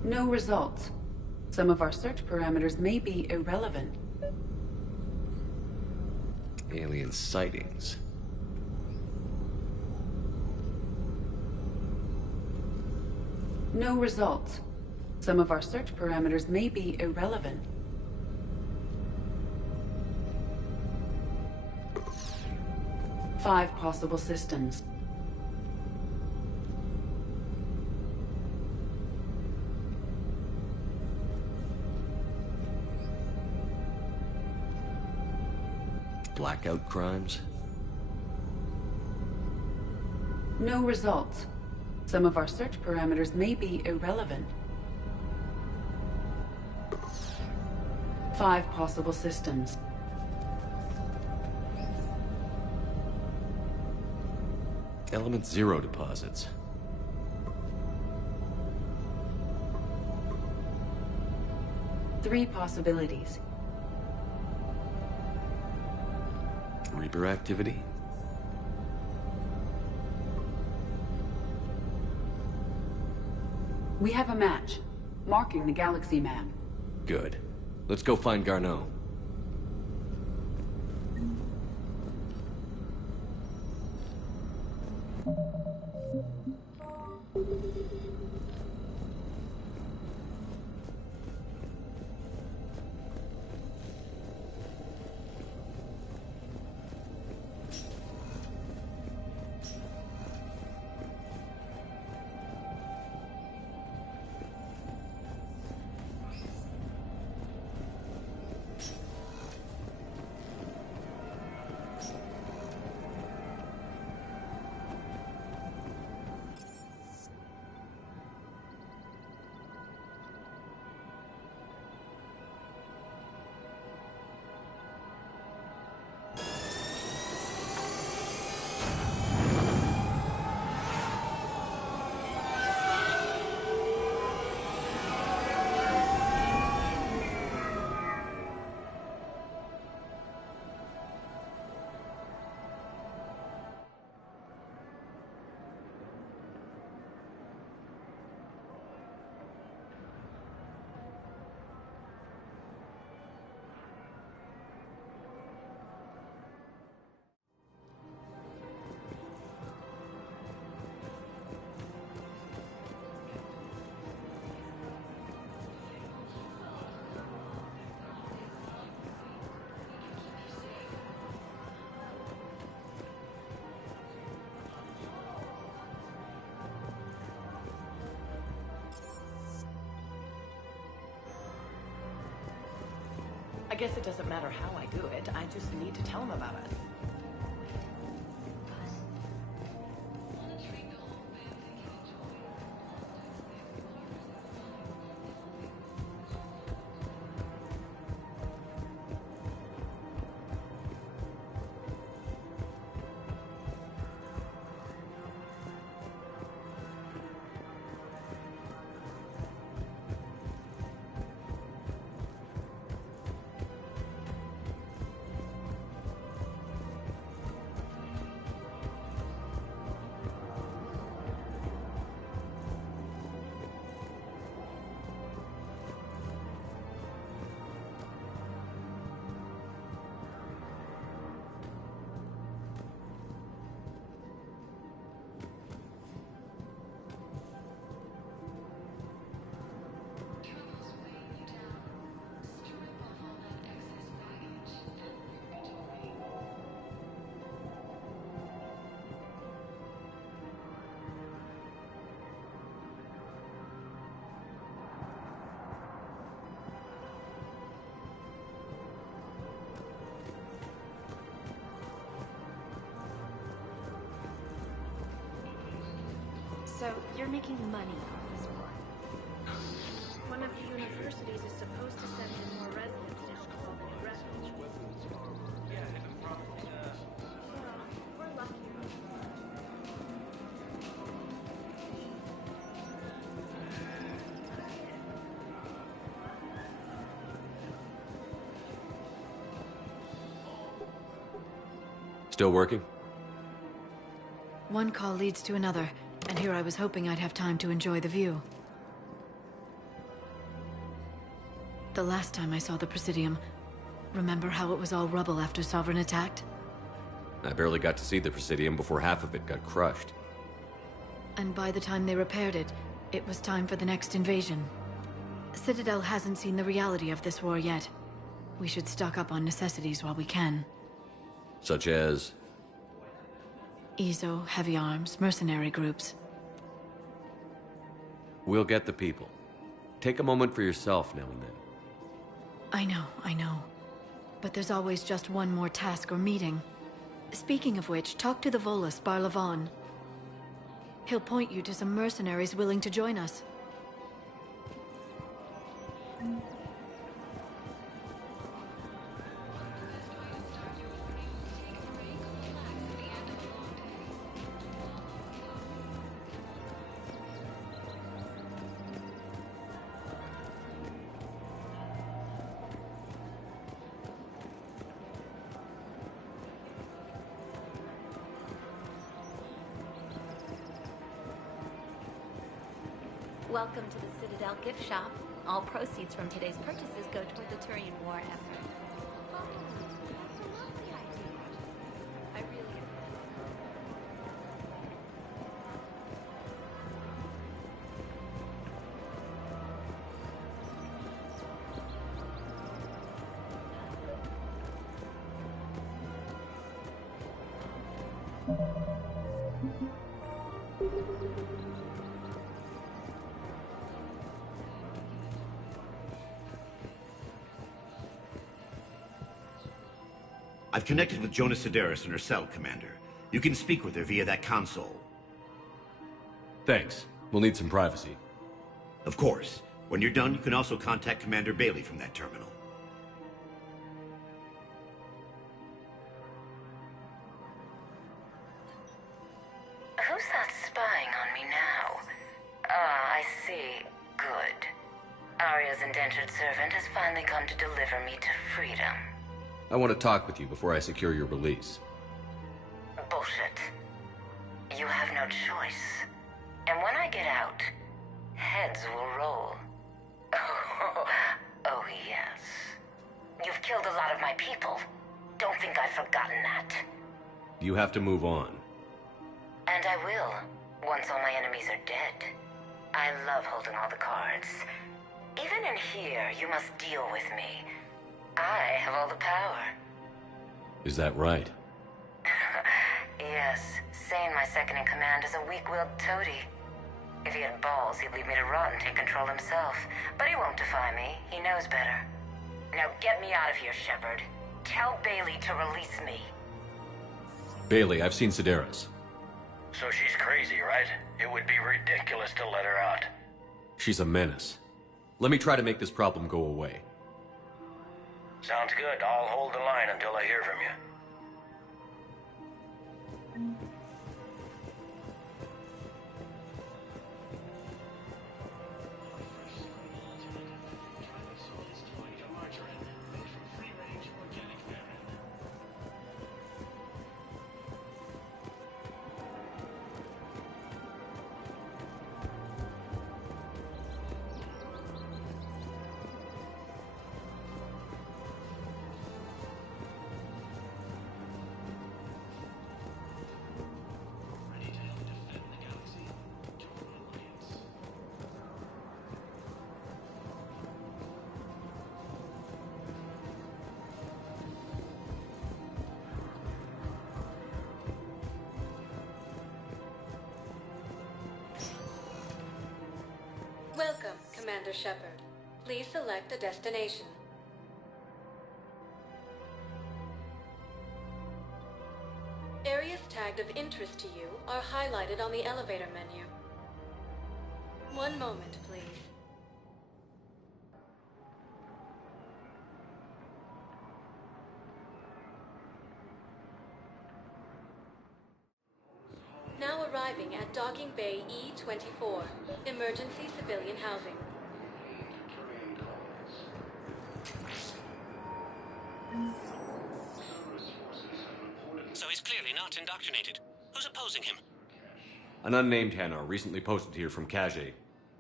No results. Some of our search parameters may be irrelevant. Alien sightings. No results. Some of our search parameters may be irrelevant. Five possible systems. Blackout crimes? No results. Some of our search parameters may be irrelevant. Five possible systems. Element Zero deposits. Three possibilities. Reaper activity? We have a match, marking the galaxy map. Good. Let's go find Garneau. I guess it doesn't matter how I do it. I just need to tell him about us. So, you're making money off this war. One of the universities is supposed to send in more residents down to all the new refuge. We're lucky. Still working? One call leads to another, and here I was hoping I'd have time to enjoy the view. The last time I saw the Presidium, remember how it was all rubble after Sovereign attacked? I barely got to see the Presidium before half of it got crushed. And by the time they repaired it, it was time for the next invasion. Citadel hasn't seen the reality of this war yet. We should stock up on necessities while we can. Such as? Ezo, heavy arms, mercenary groups. We'll get the people. Take a moment for yourself now and then. I know. But there's always just one more task or meeting. Speaking of which, talk to the Volus, Barlavon. He'll point you to some mercenaries willing to join us. Welcome to the Citadel gift shop. All proceeds from today's purchases go toward the Turian war effort. Oh, that's a lovely idea. I really I've connected with Jonas Sedaris in her cell, Commander. You can speak with her via that console. Thanks. We'll need some privacy. Of course. When you're done, you can also contact Commander Bailey from that terminal. Who's that spying on me now? Ah, I see. Good. Arya's indentured servant has finally come to deliver me to freedom. I want to talk with you before I secure your release. Bullshit. You have no choice. And when I get out, heads will roll. Oh, yes. You've killed a lot of my people. Don't think I've forgotten that. You have to move on. And I will, once all my enemies are dead. I love holding all the cards. Even in here, you must deal with me. I have all the power. Is that right? Yes, Sane, my second-in-command, is a weak-willed toady. If he had balls, he'd leave me to rot and take control himself. But he won't defy me. He knows better. Now get me out of here, Shepard. Tell Bailey to release me. Bailey, I've seen Sedaris. So she's crazy, right? It would be ridiculous to let her out. She's a menace. Let me try to make this problem go away. Sounds good. I'll hold the line until I hear from you. Welcome, Commander Shepard. Please select a destination. Areas tagged of interest to you are highlighted on the elevator menu. One moment, please. Now arriving at Docking Bay E-24, Emergency Civilian Housing. So he's clearly not indoctrinated. Who's opposing him? An unnamed Hanar recently posted here from Kage.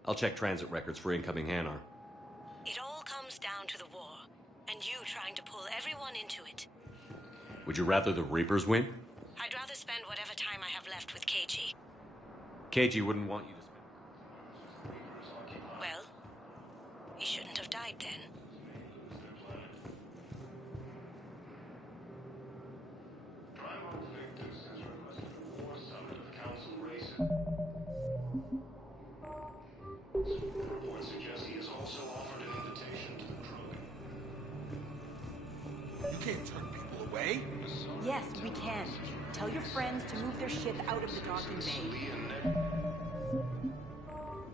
I'll check transit records for incoming Hanar. It all comes down to the war, and you trying to pull everyone into it. Would you rather the Reapers win? I'd rather spend whatever time I have left with KG. KG wouldn't want you to spend... Well, he shouldn't have died then. Reports suggest he has also offered an invitation to the Krogan. You can't turn people away. Yes, we can. Tell your friends to move their ship out of the docking bay.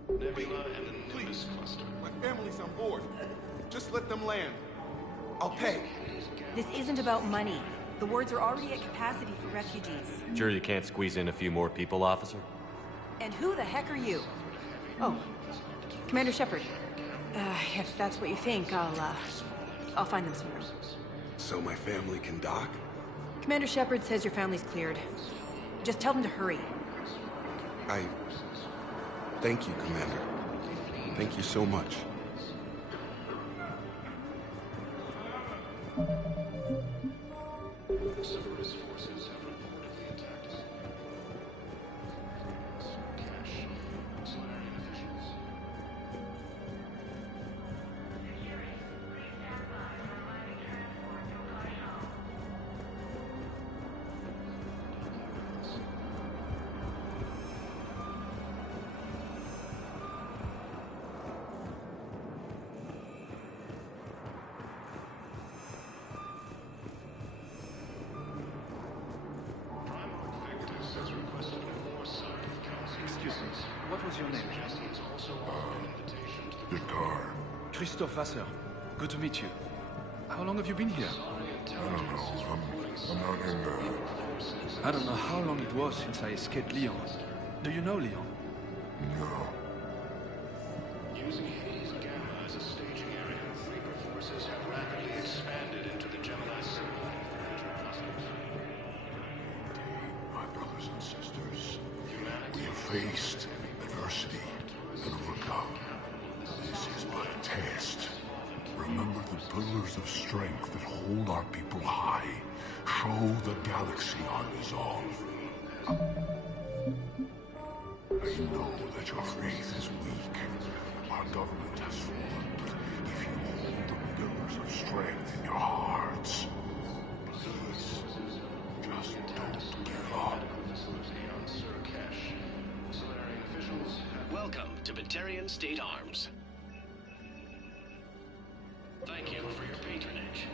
Nebula and the Nimbus cluster. My family's on board. Just let them land. I'll pay. This isn't about money. The wards are already at capacity for refugees. Sure you can't squeeze in a few more people, officer? And who the heck are you? Oh, Commander Shepard. If that's what you think, I'll find them some room. So my family can dock? Commander Shepard says your family's cleared. Just tell them to hurry. Thank you, Commander. Thank you so much. Separatist forces have reportedly attacked us. Cash. Solarian officials. Excuse me, what was your name? Dakar. Christophe Vasseur. Good to meet you. How long have you been here? I don't know. I'm not in I don't know how long it was since I escaped Lyon. Do you know Lyon? No. Using Hades Gamma as a staging area, Reaper forces have rapidly expanded into the Gemini Sigma and Voyager clusters. My brothers and sisters, we have faced adversity and overcome. This is but a test. Remember the pillars of strength that hold our people high. Show the galaxy our resolve. I know that your faith is weak. Our government has fallen, but if you hold the pillars of strength in your hearts, please, just don't give up. Welcome to Batarian State Arms. Thank you for your patronage.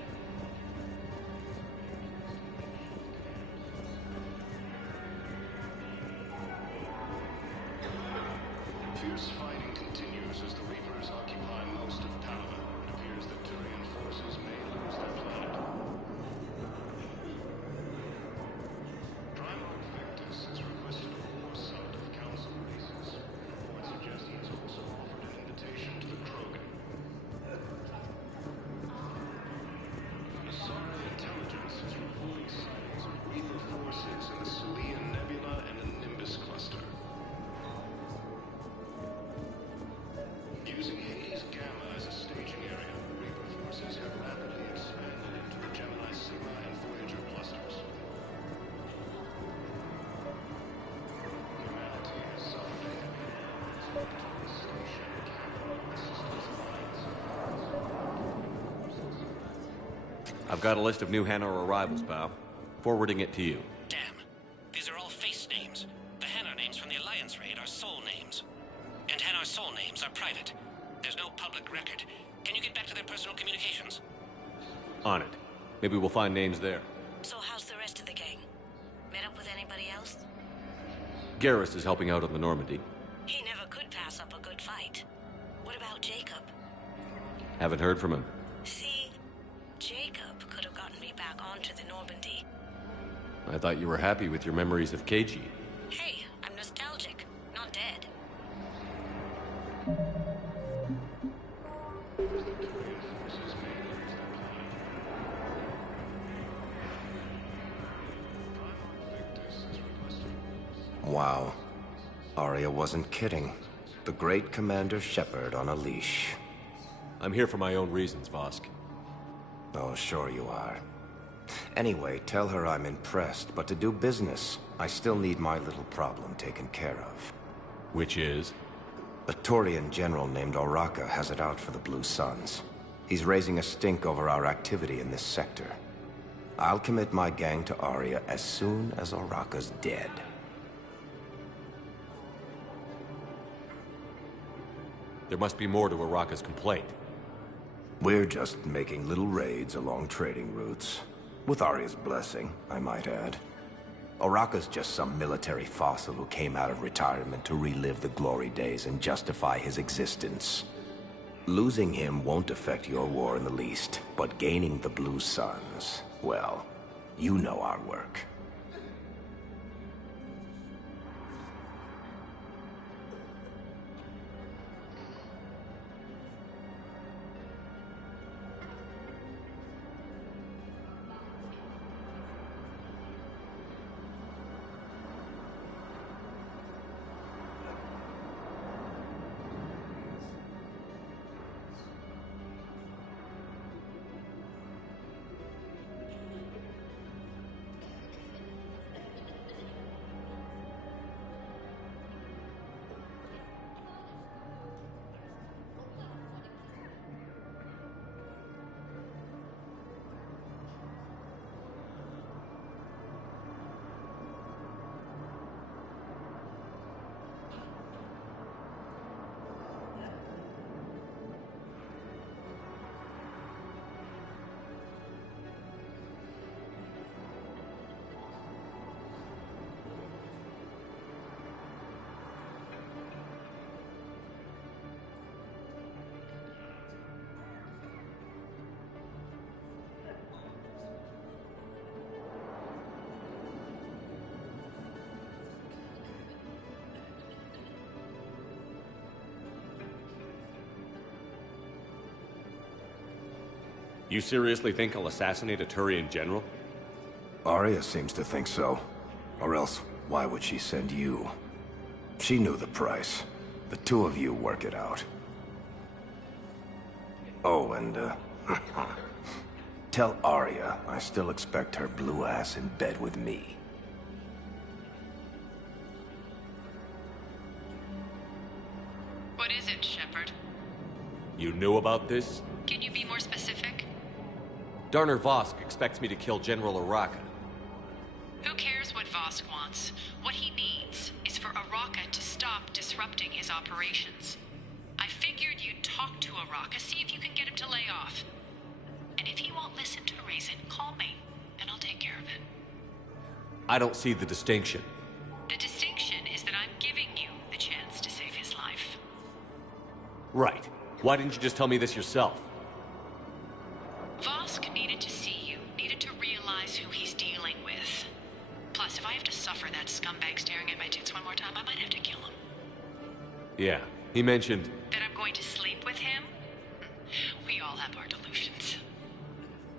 Fierce fighting continues as the Reapers occupy most of Panama. It appears that Turian forces may lose their planet. Primarch Victus has requested a war summit of Council races. Reports suggest he has also offered an invitation to the Krogan. Asari intelligence is reporting sightings of Reaper forces in the Salian Nebula and the Nimbus cluster. Using Hades Gamma as a staging area, Reaper forces have rapidly expanded into the Gemini Sigma and Voyager clusters. Humanity has suffered a heavy loss to the station capital of the Systems Alliance. I've got a list of new Hanar arrivals, pal. Forwarding it to you. Damn. These are all face names. The Hanar names from the Alliance raid are soul names. And Hanar soul names are private. There's no public record. Can you get back to their personal communications? On it. Maybe we'll find names there. So how's the rest of the gang? Met up with anybody else? Garrus is helping out on the Normandy. He never could pass up a good fight. What about Jacob? Haven't heard from him. See, Jacob could have gotten me back onto the Normandy. I thought you were happy with your memories of KG. Hey, I'm nostalgic, not dead. Wow. Arya wasn't kidding. The great Commander Shepard on a leash. I'm here for my own reasons, Vosk. Oh, sure you are. Anyway, tell her I'm impressed, but to do business, I still need my little problem taken care of. Which is? A Turian general named Oraka has it out for the Blue Suns. He's raising a stink over our activity in this sector. I'll commit my gang to Arya as soon as Oraka's dead. There must be more to Oraka's complaint. We're just making little raids along trading routes. With Arya's blessing, I might add. Oraka's just some military fossil who came out of retirement to relive the glory days and justify his existence. Losing him won't affect your war in the least, but gaining the Blue Suns, well, you know our work. You seriously think I'll assassinate a Turian general? Arya seems to think so. Or else, why would she send you? She knew the price. The two of you work it out. Oh, and, tell Arya I still expect her blue ass in bed with me. What is it, Shepard? You knew about this? Can you be more specific? Darner Vosk expects me to kill General Oraka. Who cares what Vosk wants? What he needs is for Oraka to stop disrupting his operations. I figured you'd talk to Oraka, see if you can get him to lay off. And if he won't listen to reason, call me, and I'll take care of it. I don't see the distinction. The distinction is that I'm giving you the chance to save his life. Right. Why didn't you just tell me this yourself? Vosk needed to see you, needed to realize who he's dealing with. Plus, if I have to suffer that scumbag staring at my tits one more time, I might have to kill him. Yeah, he mentioned... That I'm going to sleep with him? We all have our delusions.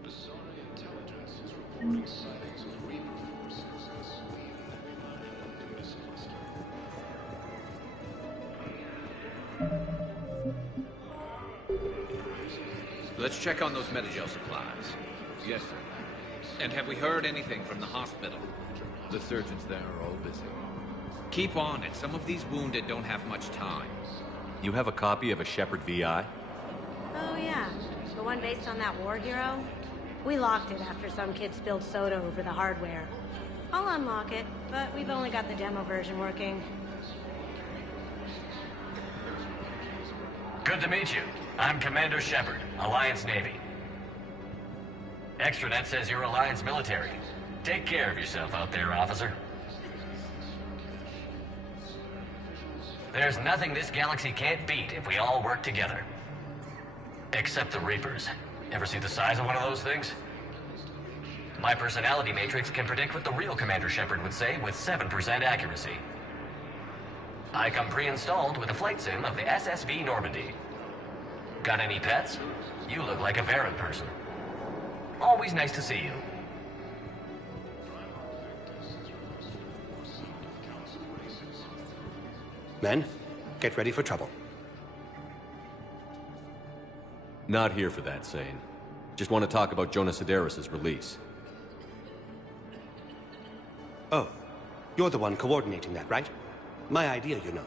Intelligence is reporting sightings of Reaper forces as sweep into this cluster. Let's check on those Metagel supplies. Yes, sir. And have we heard anything from the hospital? The surgeons there are all busy. Keep on it. Some of these wounded don't have much time. You have a copy of a Shepard VI? Oh, yeah. The one based on that war hero? We locked it after some kid spilled soda over the hardware. I'll unlock it, but we've only got the demo version working. Good to meet you. I'm Commander Shepard, Alliance Navy. Extranet says you're Alliance military. Take care of yourself out there, officer. There's nothing this galaxy can't beat if we all work together. Except the Reapers. Ever see the size of one of those things? My personality matrix can predict what the real Commander Shepard would say with 7% accuracy. I come pre-installed with a flight sim of the SSV Normandy. Got any pets? You look like a Varan person. Always nice to see you. Men, get ready for trouble. Not here for that, Sane. Just want to talk about Jonas Sedaris' release. Oh, you're the one coordinating that, right? My idea, you know.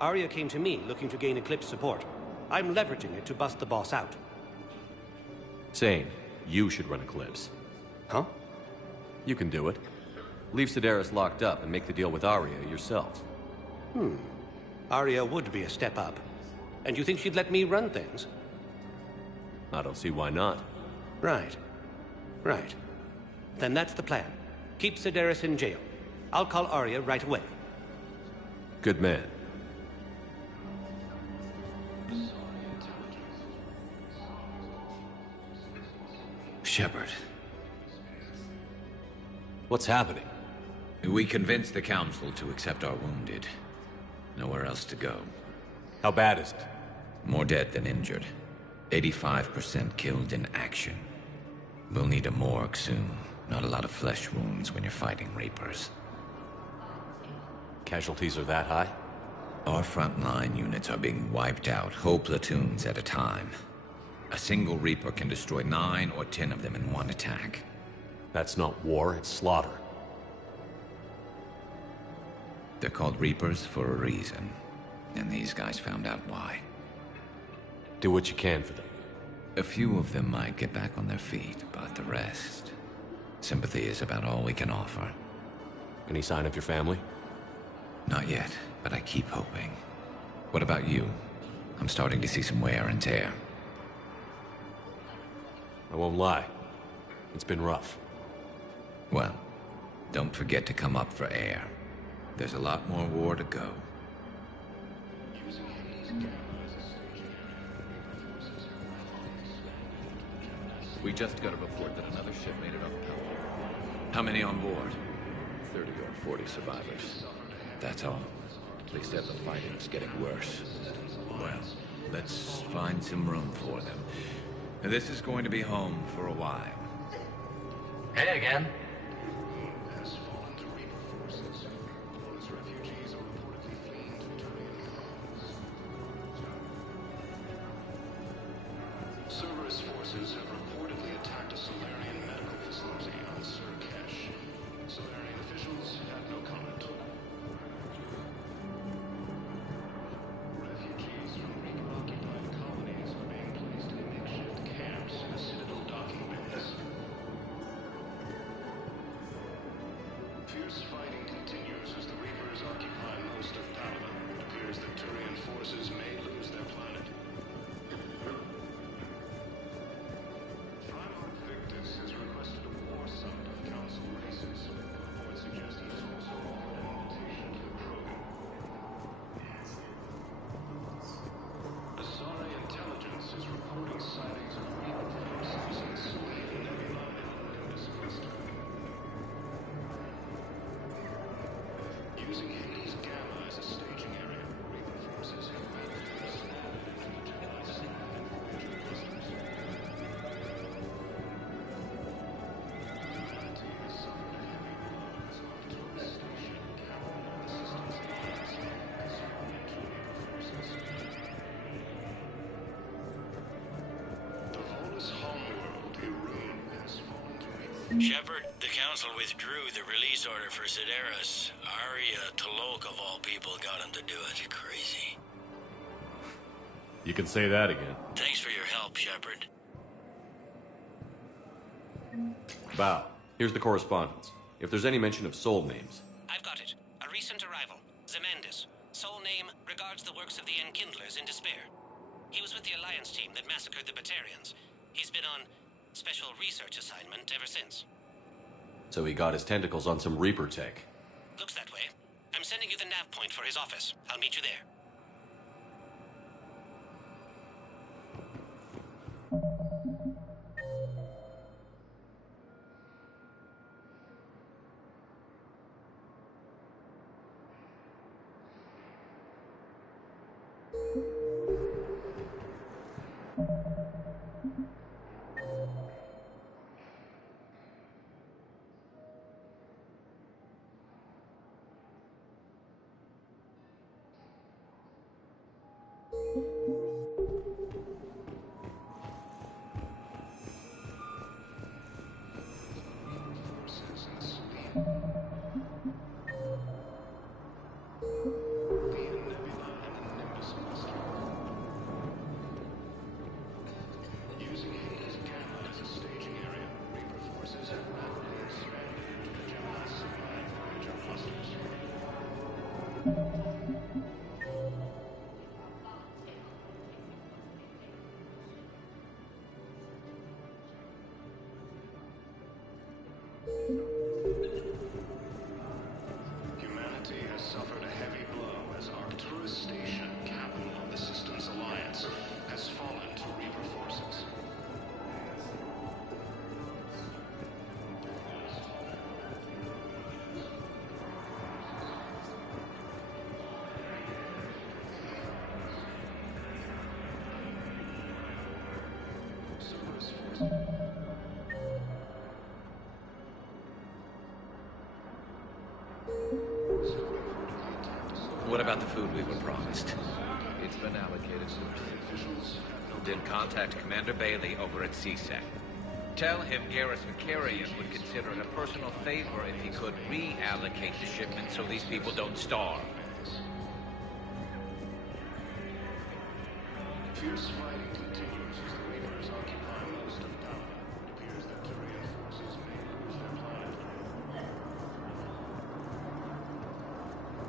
Arya came to me looking to gain Eclipse support. I'm leveraging it to bust the boss out. Sane, you should run Eclipse. Huh? You can do it. Leave Sedaris locked up and make the deal with Arya yourself. Arya would be a step up. And you think she'd let me run things? I don't see why not. Right. Right. Then that's the plan. Keep Sedaris in jail. I'll call Arya right away. Good man. Shepard. What's happening? We convinced the Council to accept our wounded. Nowhere else to go. How bad is it? More dead than injured. 85% killed in action. We'll need a morgue soon. Not a lot of flesh wounds when you're fighting Reapers. Casualties are that high? Our frontline units are being wiped out, whole platoons at a time. A single Reaper can destroy 9 or 10 of them in one attack. That's not war, it's slaughter. They're called Reapers for a reason. And these guys found out why. Do what you can for them. A few of them might get back on their feet, but the rest... Sympathy is about all we can offer. Any sign of your family? Not yet, but I keep hoping. What about you? I'm starting to see some wear and tear. I won't lie. It's been rough. Well, don't forget to come up for air. There's a lot more war to go. We just got a report that another ship made it off Pelham. How many on board? 30 or 40 survivors. That's all. They said the fighting's getting worse. Well, let's find some room for them. This is going to be home for a while. Hey again. Cerberus forces have reportedly attacked a Solarian medical facility on Surkesh. Solarian officials have no comment. Refugees from Reaper-occupied colonies are being placed in makeshift camps in the citadel docking bays. Fierce fighting continues as the Reapers occupy most of Palaven. It appears that Turian forces may lose their planet. Victus has requested a war summit of council races. Reports suggest he has also offered an invitation to the program. Asari intelligence is reporting sightings of Reaper forces in Selene Nebula and Nimbus Cluster. Using Hades Gamma as a staging area, Reaper forces have rapidly expanded into the Gemini Sea and Voyager clusters. Shepard, the Council withdrew the release order for Sedaris. Arya Talok, of all people, got him to do it. Crazy. You can say that again. Thanks for your help, Shepard. Bow, here's the correspondence. If there's any mention of soul names. I've got it. A recent arrival. Zemandis. Soul name regards the works of the Enkindlers in despair. He was with the Alliance team that massacred the Batarians. He's been on special research assignment ever since. So he got his tentacles on some Reaper tech. Looks that way. I'm sending you the nav point for his office. I'll meet you there. Humanity has suffered a heavy blow as Arcturus Station, capital of the Systems Alliance, has fallen to Reaper forces. What about the food we were promised? It's been allocated to us. Then contact Commander Bailey over at CSEC. Tell him Garrus Vicarian would consider it a personal favor if he could reallocate the shipment so these people don't starve. Fierce fighting continues as the Reapers occupy most of Dala. It appears that Turian forces may lose their planet.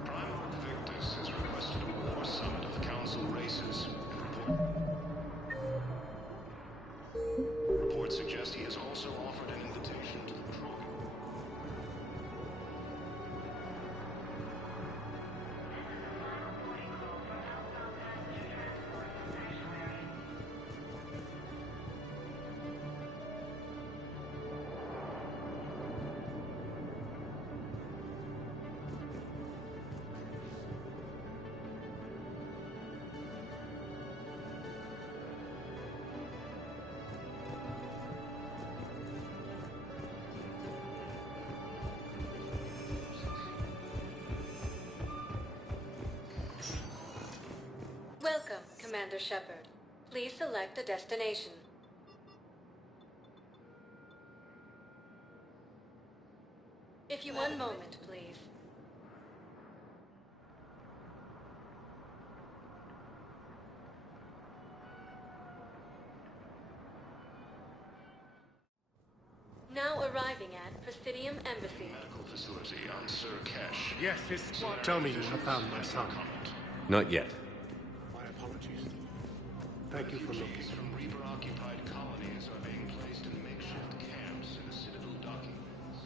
Primarch Victus has requested a war summit of the Council races, and reports suggest he has also offered an invitation to the Troll. Welcome, Commander Shepard. Please select a destination. If you 1 moment, please. Now arriving at Presidium Embassy. Medical facility on Sir Kesh. Yes, it's... Tell me you have found my son. Not yet. My apologies. Thank you for looking. Refugees from Reaper-occupied colonies are being placed in makeshift camps in the Citadel docking bays.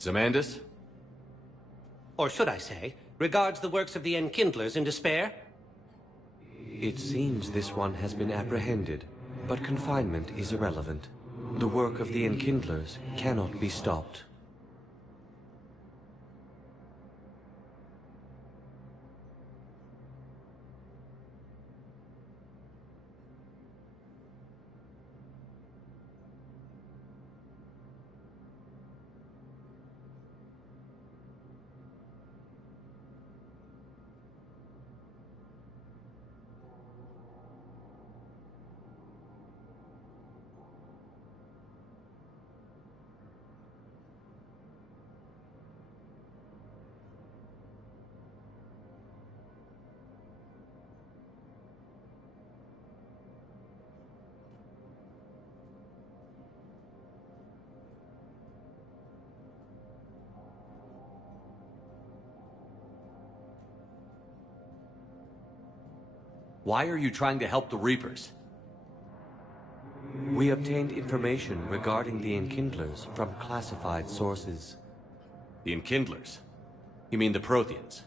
Zamandus? Or should I say, regards the works of the Enkindlers in despair? It seems this one has been apprehended, but confinement is irrelevant. The work of the Enkindlers cannot be stopped. Why are you trying to help the Reapers? We obtained information regarding the Enkindlers from classified sources. The Enkindlers? You mean the Protheans?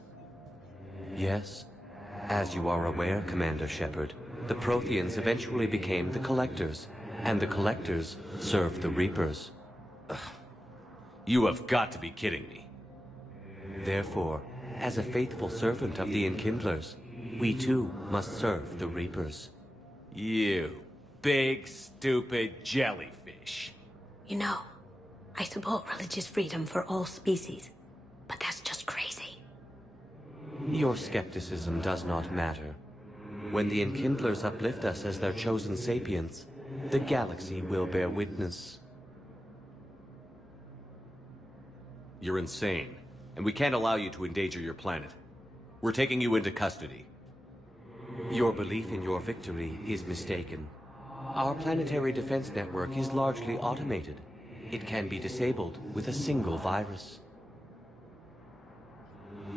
Yes. As you are aware, Commander Shepard, the Protheans eventually became the Collectors, and the Collectors served the Reapers. You have got to be kidding me. Therefore, as a faithful servant of the Enkindlers, we too must serve the Reapers. You big, stupid jellyfish. You know, I support religious freedom for all species, but that's just crazy. Your skepticism does not matter. When the Enkindlers uplift us as their chosen sapients, the galaxy will bear witness. You're insane, and we can't allow you to endanger your planet. We're taking you into custody. Your belief in your victory is mistaken. Our planetary defense network is largely automated. It can be disabled with a single virus,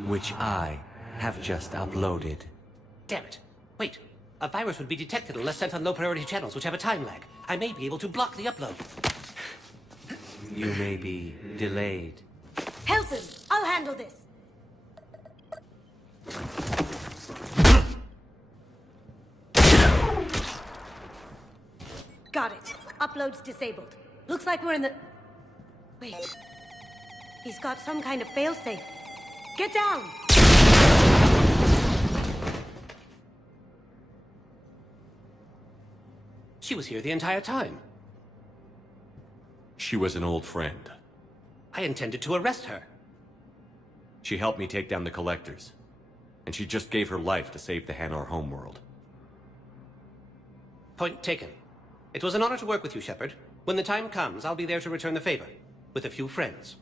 which I have just uploaded. Damn it. Wait, A virus would be detected unless sent on low-priority channels, which have a time lag. I may be able to block the upload. You may be delayed. Help him! I'll handle this! Got it. Upload's disabled. Looks like we're in the... Wait. He's got some kind of failsafe. Get down! She was here the entire time. She was an old friend. I intended to arrest her. She helped me take down the collectors. And she just gave her life to save the Hanar homeworld. Point taken. It was an honor to work with you, Shepard. When the time comes, I'll be there to return the favor. With a few friends.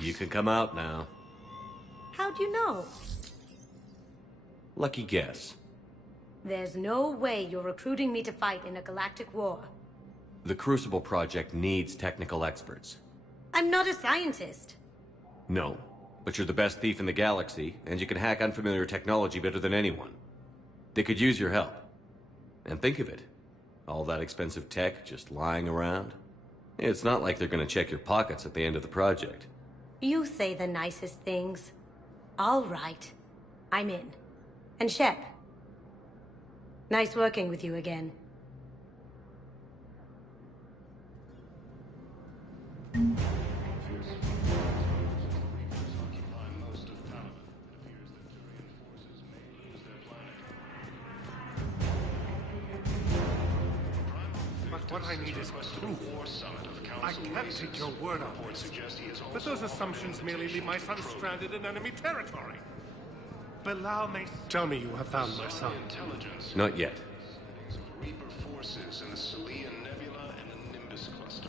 You can come out now. How'd you know? Lucky guess. There's no way you're recruiting me to fight in a galactic war. The Crucible Project needs technical experts. I'm not a scientist. No, but you're the best thief in the galaxy, and you can hack unfamiliar technology better than anyone. They could use your help. And think of it. All that expensive tech just lying around. It's not like they're gonna check your pockets at the end of the project. You say the nicest things. All right. I'm in. And Shep. Nice working with you again. But what I need is proof. I can't take your word on this. But those assumptions merely leave my son stranded in enemy territory. Bilal may... Tell me you have found my son. Not yet. Reaper forces in the Celian Nebula and the Nimbus cluster.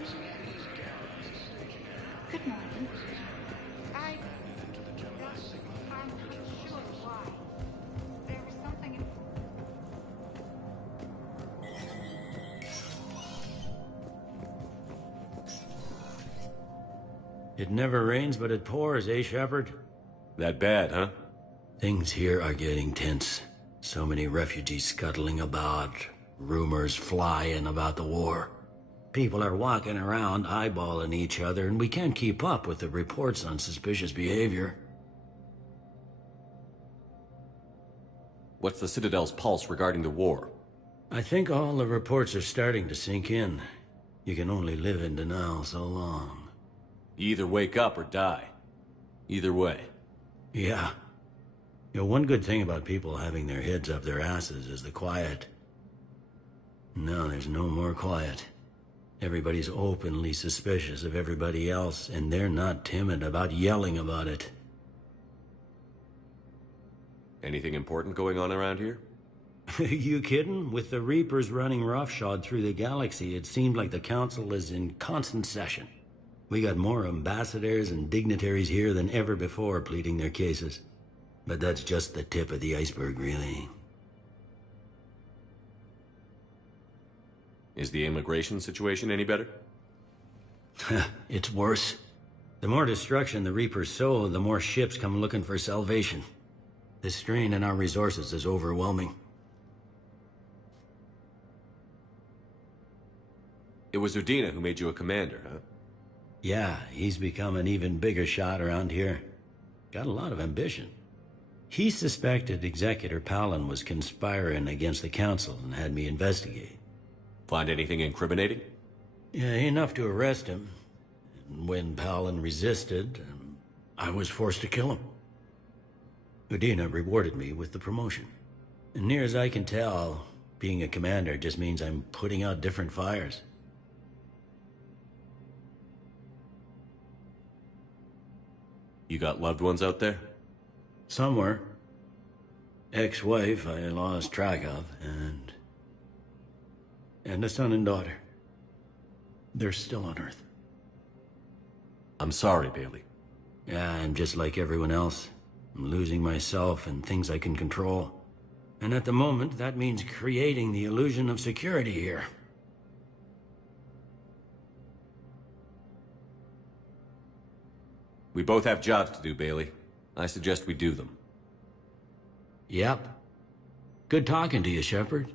Using these galaxies staging. Good morning. I'm not sure why. There was something in... It never rains, but it pours, eh, Shepard? That bad, huh? Things here are getting tense. So many refugees scuttling about, rumors flying about the war. People are walking around eyeballing each other, and we can't keep up with the reports on suspicious behavior. What's the Citadel's pulse regarding the war? I think all the reports are starting to sink in. You can only live in denial so long. You either wake up or die. Either way. Yeah. You know, one good thing about people having their heads up their asses is the quiet. Now there's no more quiet. Everybody's openly suspicious of everybody else, and they're not timid about yelling about it. Anything important going on around here? You kidding? With the Reapers running roughshod through the galaxy, it seemed like the Council is in constant session. We got more ambassadors and dignitaries here than ever before pleading their cases. But that's just the tip of the iceberg, really. Is the immigration situation any better? It's worse. The more destruction the Reapers sow, the more ships come looking for salvation. The strain on our resources is overwhelming. It was Udina who made you a commander, huh? Yeah, he's become an even bigger shot around here. Got a lot of ambition. He suspected Executor Palin was conspiring against the Council and had me investigate. Find anything incriminating? Yeah, enough to arrest him. And when Palin resisted, I was forced to kill him. Udina rewarded me with the promotion. And near as I can tell, being a commander just means I'm putting out different fires. You got loved ones out there? Somewhere. Ex-wife I lost track of, and a son and daughter. They're still on Earth. I'm sorry, Bailey. Yeah, I'm just like everyone else. I'm losing myself and things I can control. And at the moment, that means creating the illusion of security here. We both have jobs to do, Bailey. I suggest we do them. Yep. Good talking to you, Shepard.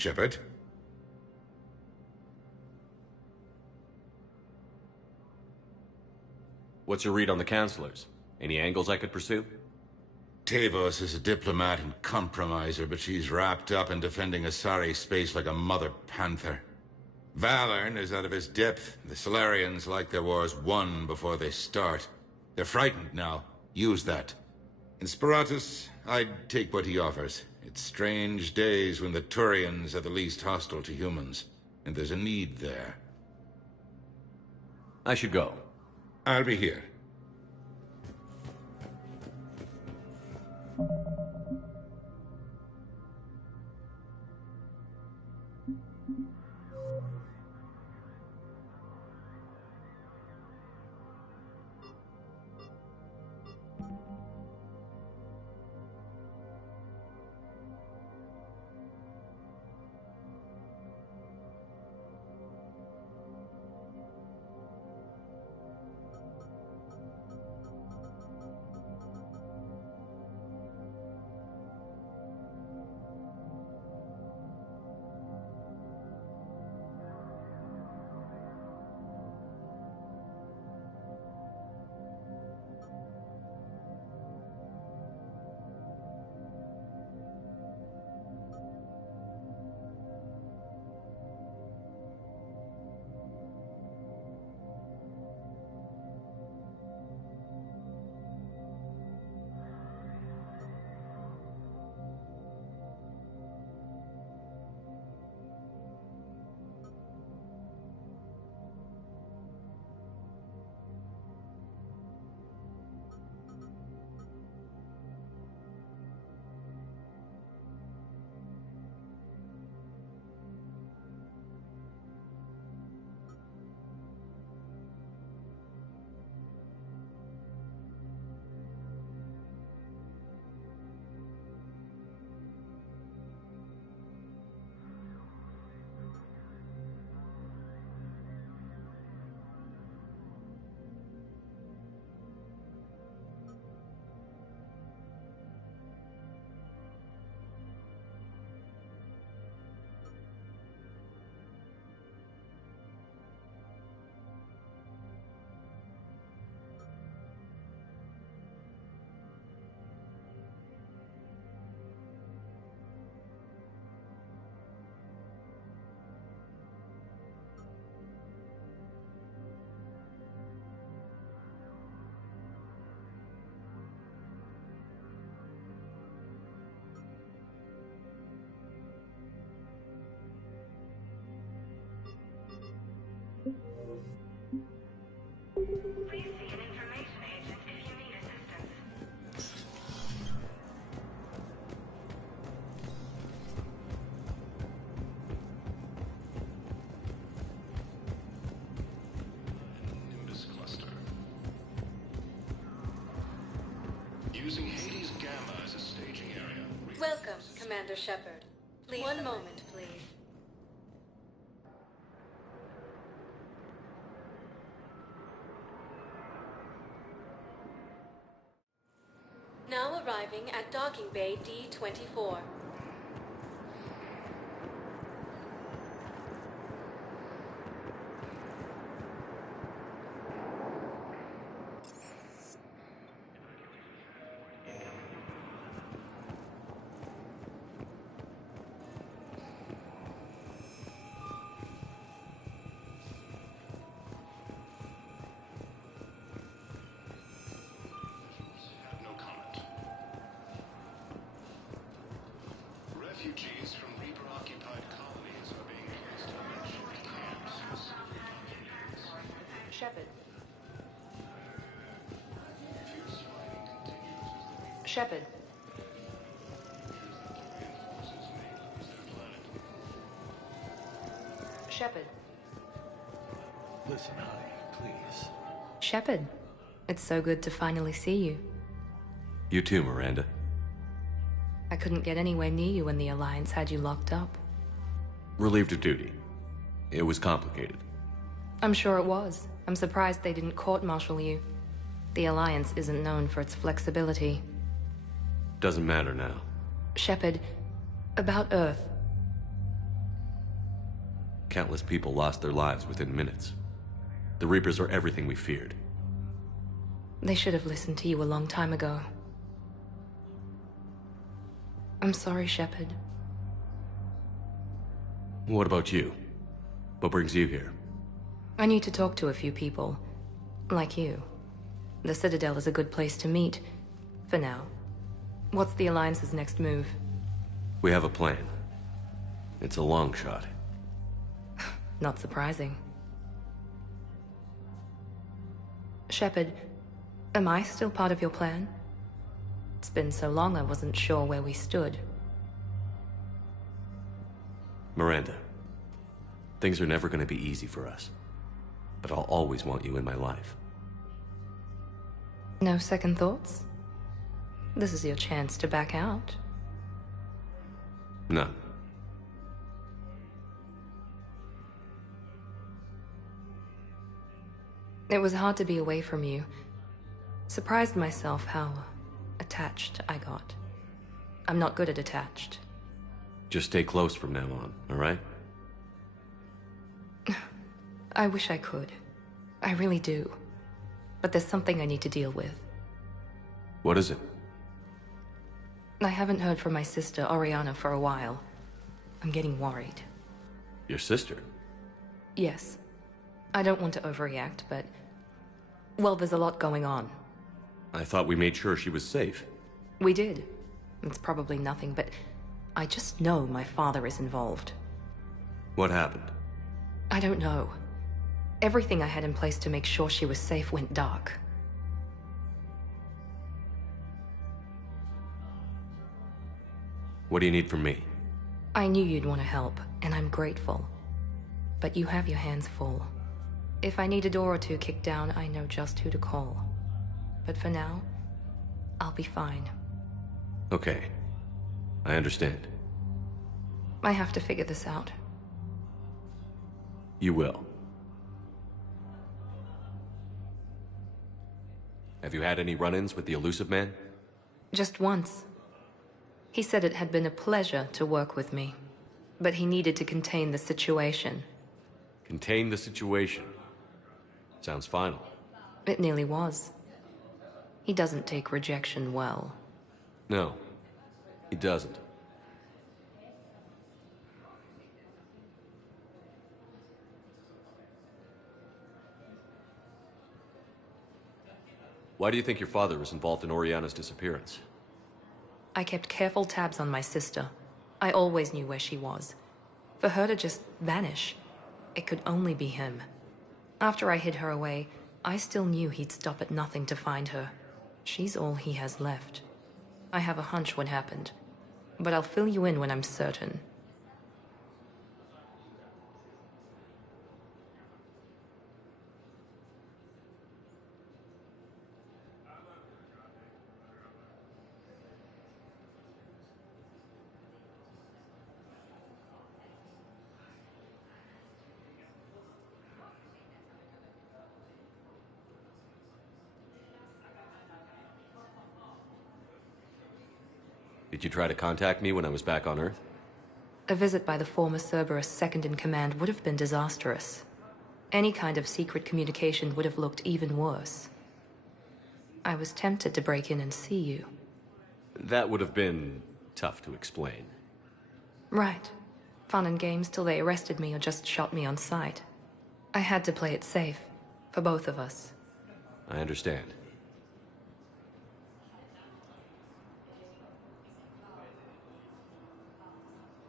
Shepard? What's your read on the counselors? Any angles I could pursue? Tavos is a diplomat and compromiser, but she's wrapped up in defending Asari space like a mother panther. Valorn is out of his depth. The Solarians like their wars won before they start. They're frightened now. Use that. In Sparatus, I'd take what he offers. It's strange days when the Turians are the least hostile to humans, and there's a need there. I should go. I'll be here. Using Hades Gamma as a staging area. Welcome, Commander Shepard. One moment, please. Now arriving at Docking Bay D-24. Shepard. Shepard. Listen, honey, please. Shepard. It's so good to finally see you. You too, Miranda. I couldn't get anywhere near you when the Alliance had you locked up. Relieved of duty. It was complicated. I'm sure it was. I'm surprised they didn't court-martial you. The Alliance isn't known for its flexibility. Doesn't matter now. Shepard, about Earth. Countless people lost their lives within minutes. The Reapers are everything we feared. They should have listened to you a long time ago. I'm sorry, Shepard. What about you? What brings you here? I need to talk to a few people. Like you. The Citadel is a good place to meet. For now. What's the Alliance's next move? We have a plan. It's a long shot. Not surprising. Shepard, am I still part of your plan? It's been so long I wasn't sure where we stood. Miranda, things are never going to be easy for us. But I'll always want you in my life. No second thoughts? This is your chance to back out. None. It was hard to be away from you. Surprised myself how attached I got. I'm not good at attached. Just stay close from now on, all right? I wish I could. I really do. But there's something I need to deal with. What is it? I haven't heard from my sister, Oriana, for a while. I'm getting worried. Your sister? Yes. I don't want to overreact, but... well, there's a lot going on. I thought we made sure she was safe. We did. It's probably nothing, but... I just know my father is involved. What happened? I don't know. Everything I had in place to make sure she was safe went dark. What do you need from me? I knew you'd want to help, and I'm grateful. But you have your hands full. If I need a door or two kicked down, I know just who to call. But for now, I'll be fine. Okay. I understand. I have to figure this out. You will. Have you had any run-ins with the elusive man? Just once. He said it had been a pleasure to work with me, but he needed to contain the situation. Contain the situation. Sounds final. It nearly was. He doesn't take rejection well. No, he doesn't. Why do you think your father was involved in Oriana's disappearance? I kept careful tabs on my sister. I always knew where she was. For her to just vanish, it could only be him. After I hid her away, I still knew he'd stop at nothing to find her. She's all he has left. I have a hunch what happened, but I'll fill you in when I'm certain. Did you try to contact me when I was back on Earth? A visit by the former Cerberus second-in-command would have been disastrous. Any kind of secret communication would have looked even worse. I was tempted to break in and see you. That would have been tough to explain. Right. Fun and games till they arrested me or just shot me on sight. I had to play it safe, for both of us. I understand.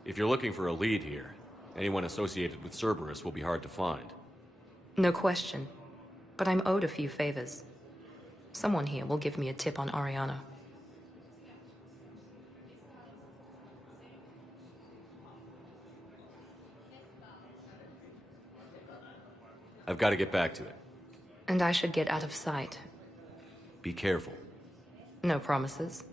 If you're looking for a lead here, anyone associated with Cerberus will be hard to find. No question. But I'm owed a few favors. Someone here will give me a tip on Oriana. I've got to get back to it. And I should get out of sight. Be careful. No promises.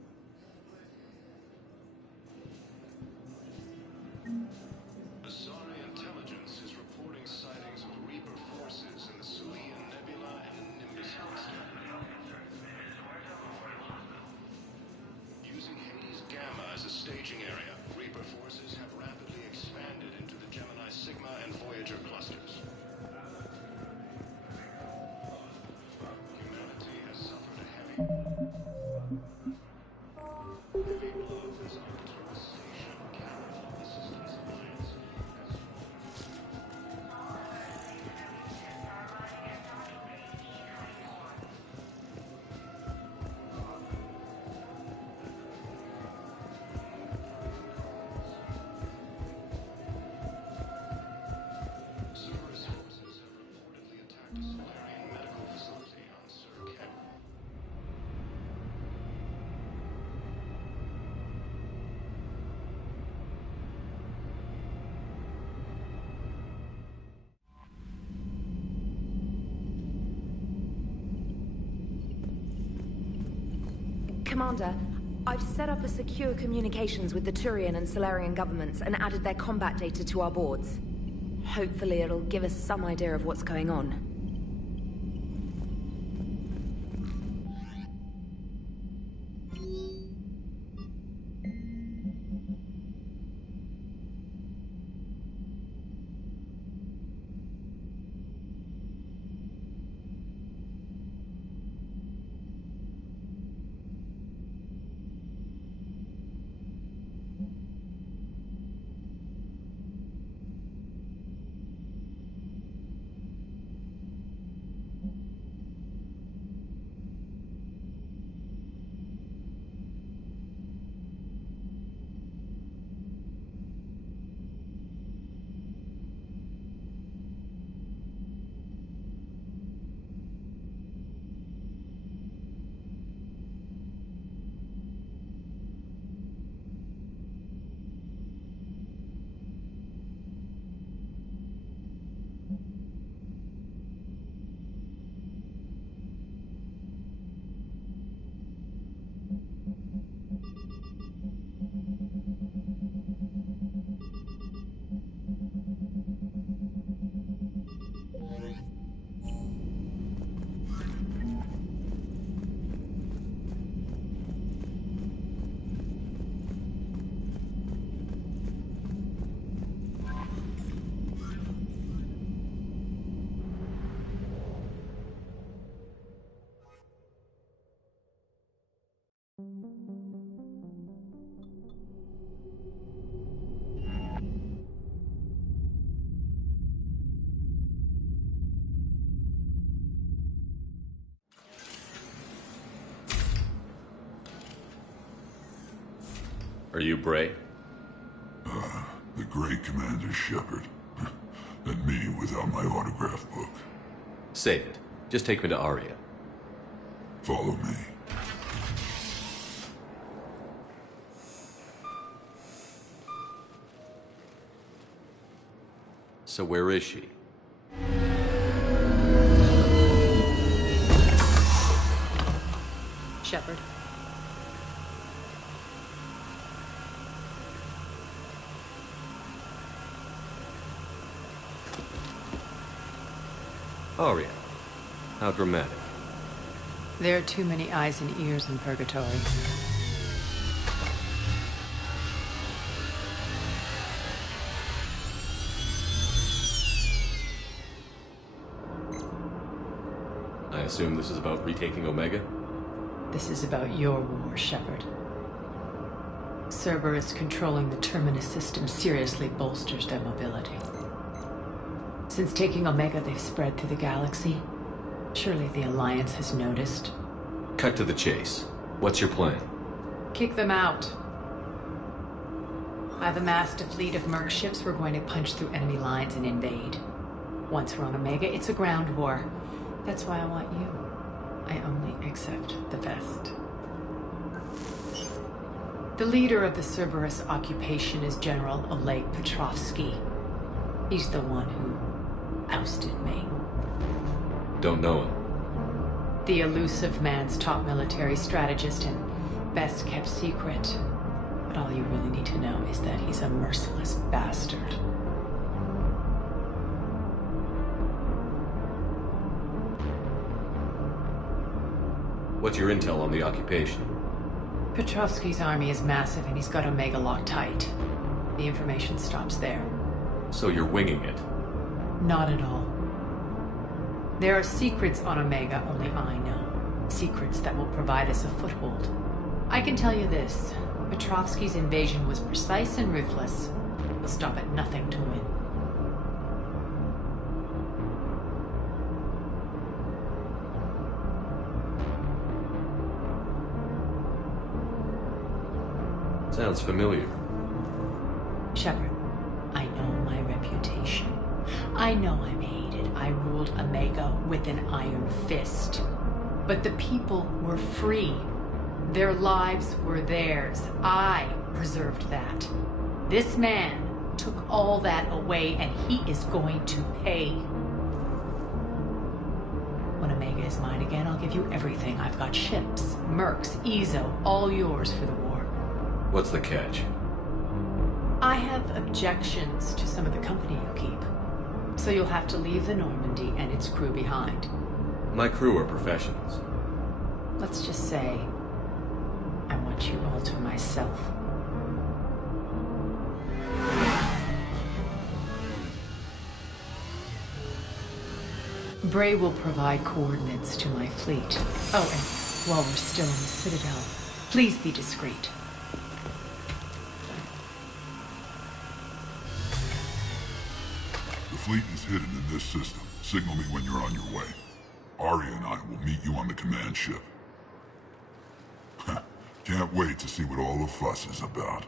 Asari intelligence is reporting sightings of Reaper forces in the Sulian Nebula and Nimbus cluster. Using Hades Gamma as a staging area, Reaper forces have rapidly expanded into the Gemini Sigma and Voyager clusters. Humanity has suffered a heavy blow as Arcturus Station, capital of the Systems Alliance, has Cerberus forces have reportedly attacked a Solarian medical facility on Sur-Kev. Commander, I've set up a secure communications with the Turian and Solarian governments and added their combat data to our boards. Hopefully it'll give us some idea of what's going on. Are you Bray? The great Commander Shepard. And me without my autograph book. Save it. Just take me to Aria. Follow me. So where is she? Shepard. Aria. How dramatic. There are too many eyes and ears in Purgatory. I assume this is about retaking Omega? This is about your war, Shepard. Cerberus controlling the Terminus system seriously bolsters their mobility. Since taking Omega, they've spread through the galaxy. Surely the Alliance has noticed. Cut to the chase. What's your plan? Kick them out. I've amassed a fleet of merc ships. We're going to punch through enemy lines and invade. Once we're on Omega, it's a ground war. That's why I want you. I only accept the best. The leader of the Cerberus occupation is General Oleg Petrovsky. He's the one who ousted me. Don't know him. The elusive man's top military strategist and best kept secret. But all you really need to know is that he's a merciless bastard. What's your intel on the occupation? Petrovsky's army is massive and he's got Omega locked tight. The information stops there. So you're winging it? Not at all. There are secrets on Omega only I know. Secrets that will provide us a foothold. I can tell you this. Petrovsky's invasion was precise and ruthless. He'll stop at nothing to win. Sounds familiar. Shepard, I know my reputation. I know I'm hated. I ruled Omega with an iron fist. But the people were free. Their lives were theirs. I preserved that. This man took all that away, and he is going to pay. When Omega is mine again, I'll give you everything. I've got ships, mercs, Ezo, all yours for the war. What's the catch? I have objections to some of the company you keep. So you'll have to leave the Normandy and its crew behind. My crew are professionals. Let's just say, I want you all to myself. Bray will provide coordinates to my fleet. Oh, and while we're still in the citadel, please be discreet. The fleet is hidden in this system. Signal me when you're on your way. Arya and I will meet you on the command ship. Can't wait to see what all the fuss is about.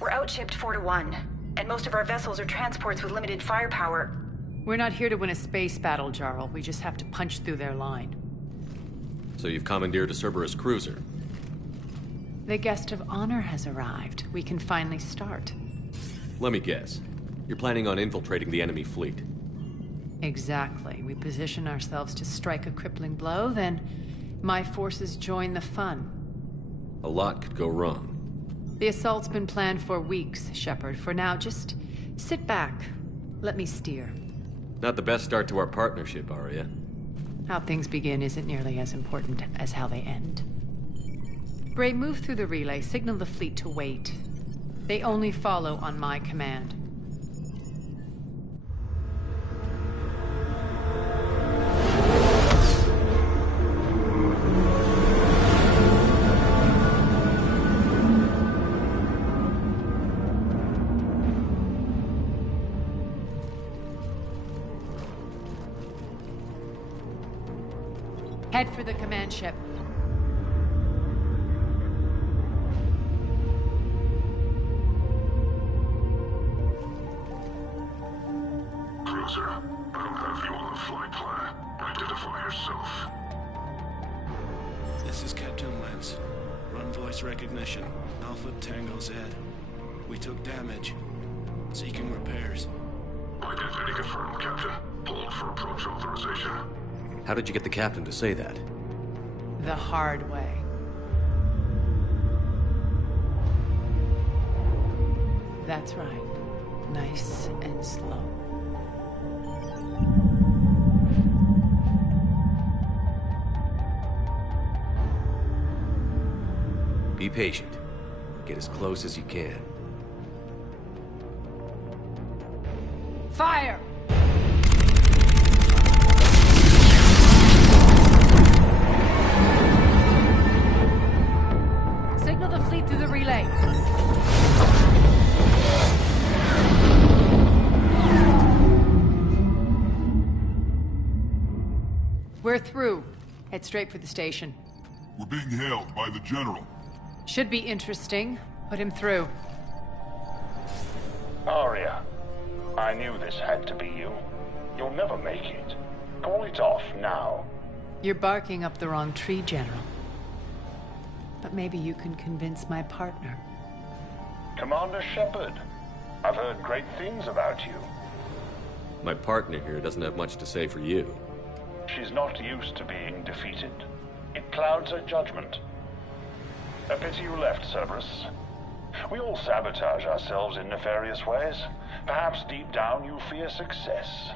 We're outshipped 4-1, and most of our vessels are transports with limited firepower. We're not here to win a space battle, Jarl. We just have to punch through their line. So you've commandeered a Cerberus cruiser? The guest of honor has arrived. We can finally start. Let me guess. You're planning on infiltrating the enemy fleet? Exactly. We position ourselves to strike a crippling blow, then my forces join the fun. A lot could go wrong. The assault's been planned for weeks, Shepard. For now, just sit back. Let me steer. Not the best start to our partnership, Arya. How things begin isn't nearly as important as how they end. Bray, move through the relay. Signal the fleet to wait. They only follow on my command. Head for the command ship. Cruiser, I don't have you on the flight plan. Identify yourself. This is Captain Lance. Run voice recognition. Alpha Tango Z. We took damage. Seeking repairs. Identity confirmed, Captain. Hold for approach authorization. How did you get the captain to say that? The hard way. That's right. Nice and slow. Be patient. Get as close as you can. Fire! Signal the fleet through the relay. We're through. Head straight for the station. We're being hailed by the General. Should be interesting. Put him through. Arya, I knew this had to be you. You'll never make it. Call it off now. You're barking up the wrong tree, General. But maybe you can convince my partner. Commander Shepard, I've heard great things about you. My partner here doesn't have much to say for you. She's not used to being defeated. It clouds her judgment. A pity you left, Cerberus. We all sabotage ourselves in nefarious ways. Perhaps deep down you fear success.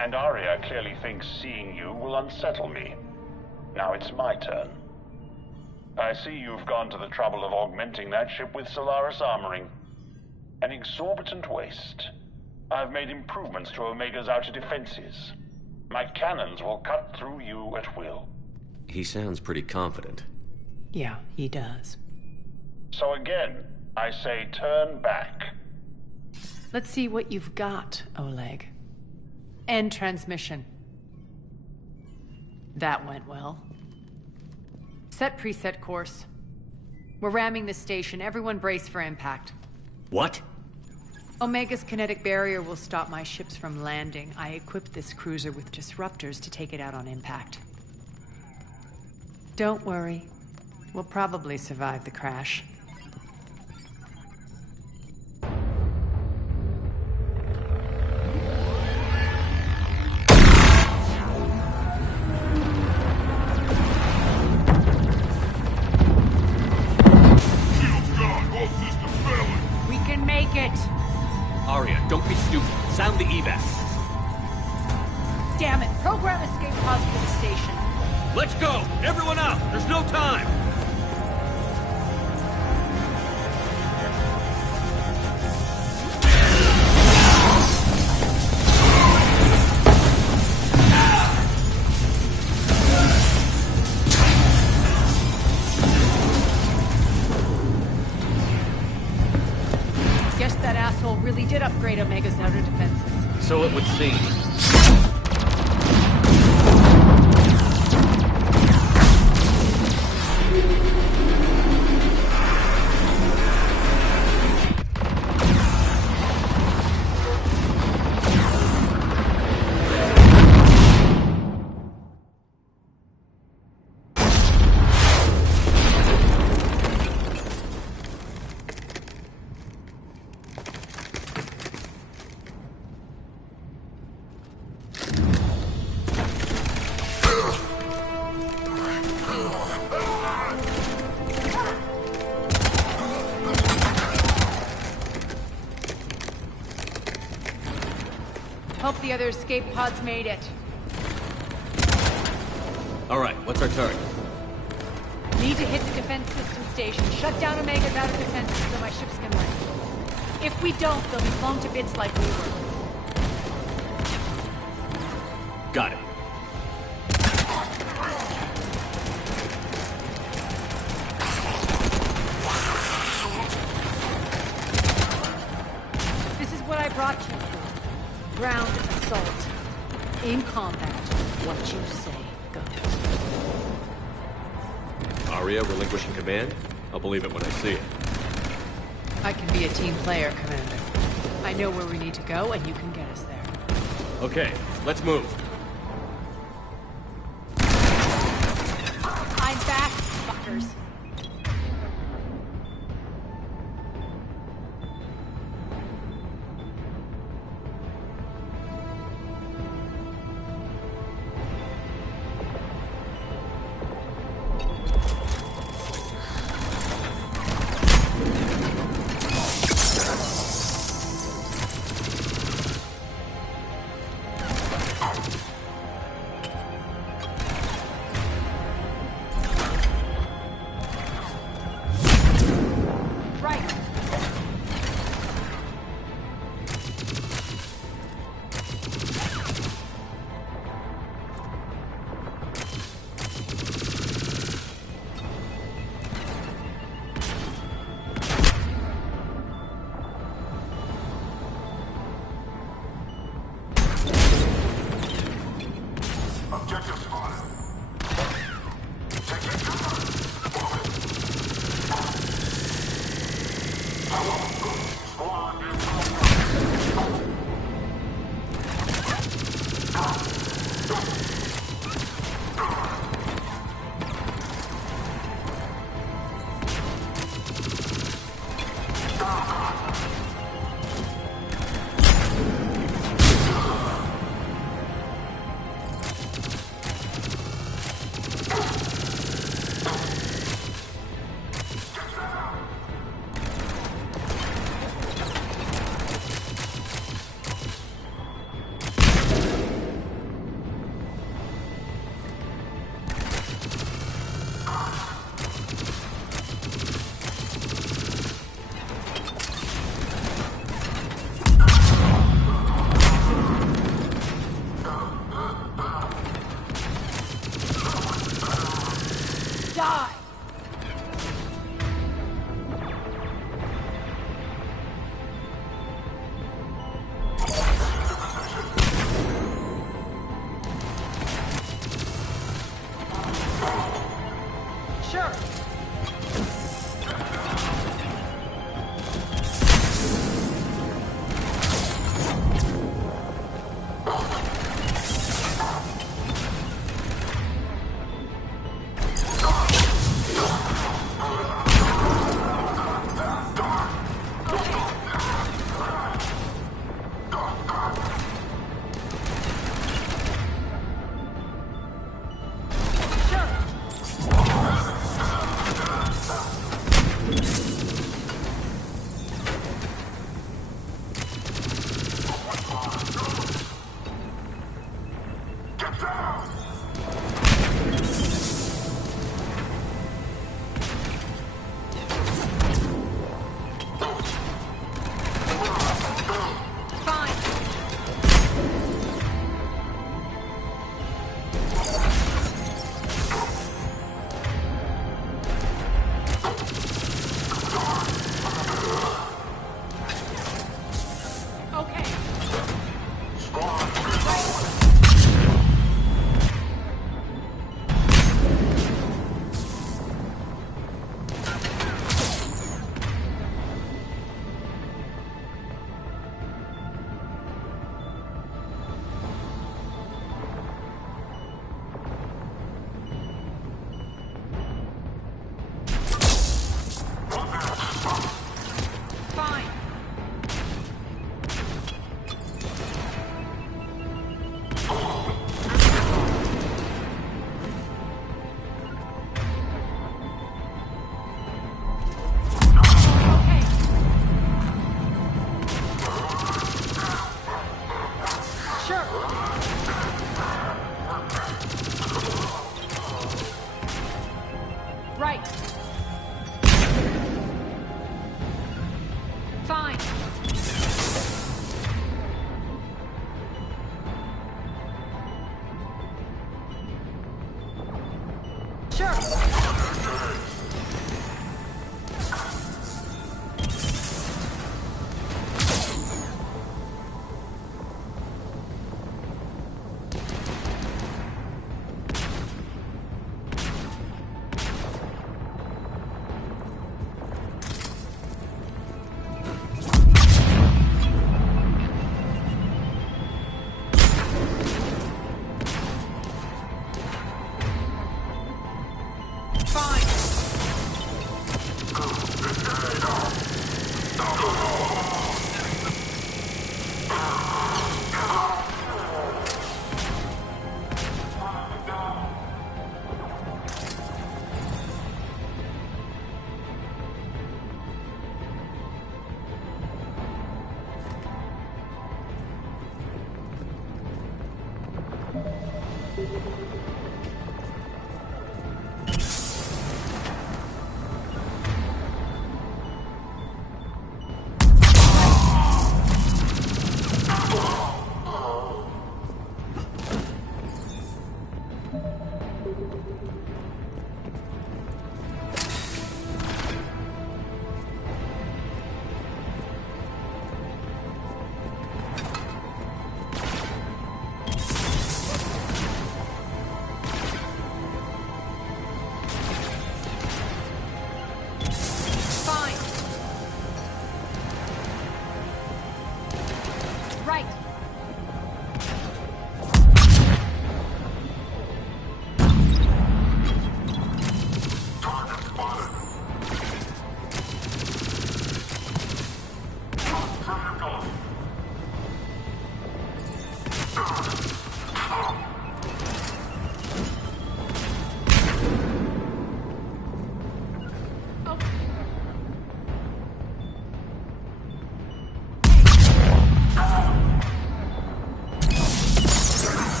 And Arya clearly thinks seeing you will unsettle me. Now it's my turn. I see you've gone to the trouble of augmenting that ship with Solaris armoring. An exorbitant waste. I've made improvements to Omega's outer defenses. My cannons will cut through you at will. He sounds pretty confident. Yeah, he does. So again, I say turn back. Let's see what you've got, Oleg. End transmission. That went well. Set preset course. We're ramming the station. Everyone brace for impact. What? Omega's kinetic barrier will stop my ships from landing. I equipped this cruiser with disruptors to take it out on impact. Don't worry. We'll probably survive the crash. We can make it! Arya, don't be stupid. Sound the evac. Damn it! Program escape pods for the station. Let's go! Everyone out! There's no time! Guess that asshole really did upgrade Omega's outer defenses. So it would seem. Hope the other escape pods made it. All right, what's our target? Need to hit the defense system station. Shut down Omega's outer defenses so my ships can land. If we don't, they'll be blown to bits like we were. Got it. This is what I brought you for. Ground assault. In combat, what you say goes. Arya relinquishing command? I'll believe it when I see it. I can be a team player, Commander. I know where we need to go, and you can get us there. Okay, let's move. I'm back, fuckers.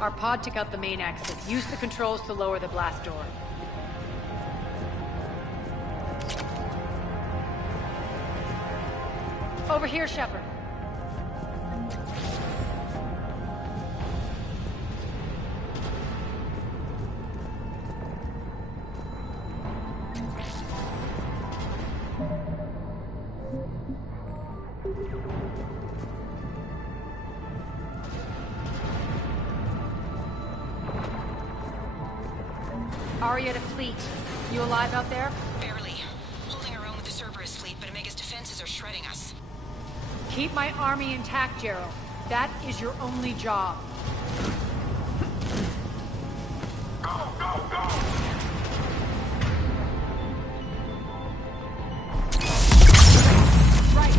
Our pod took out the main exit. Use the controls to lower the blast door. Over here, Shepard. Arya to Fleet. You alive out there? Barely. Holding our own with the Cerberus fleet, but Omega's defenses are shredding us. Keep my army intact, Gerald. That is your only job. Go, go, go! Right.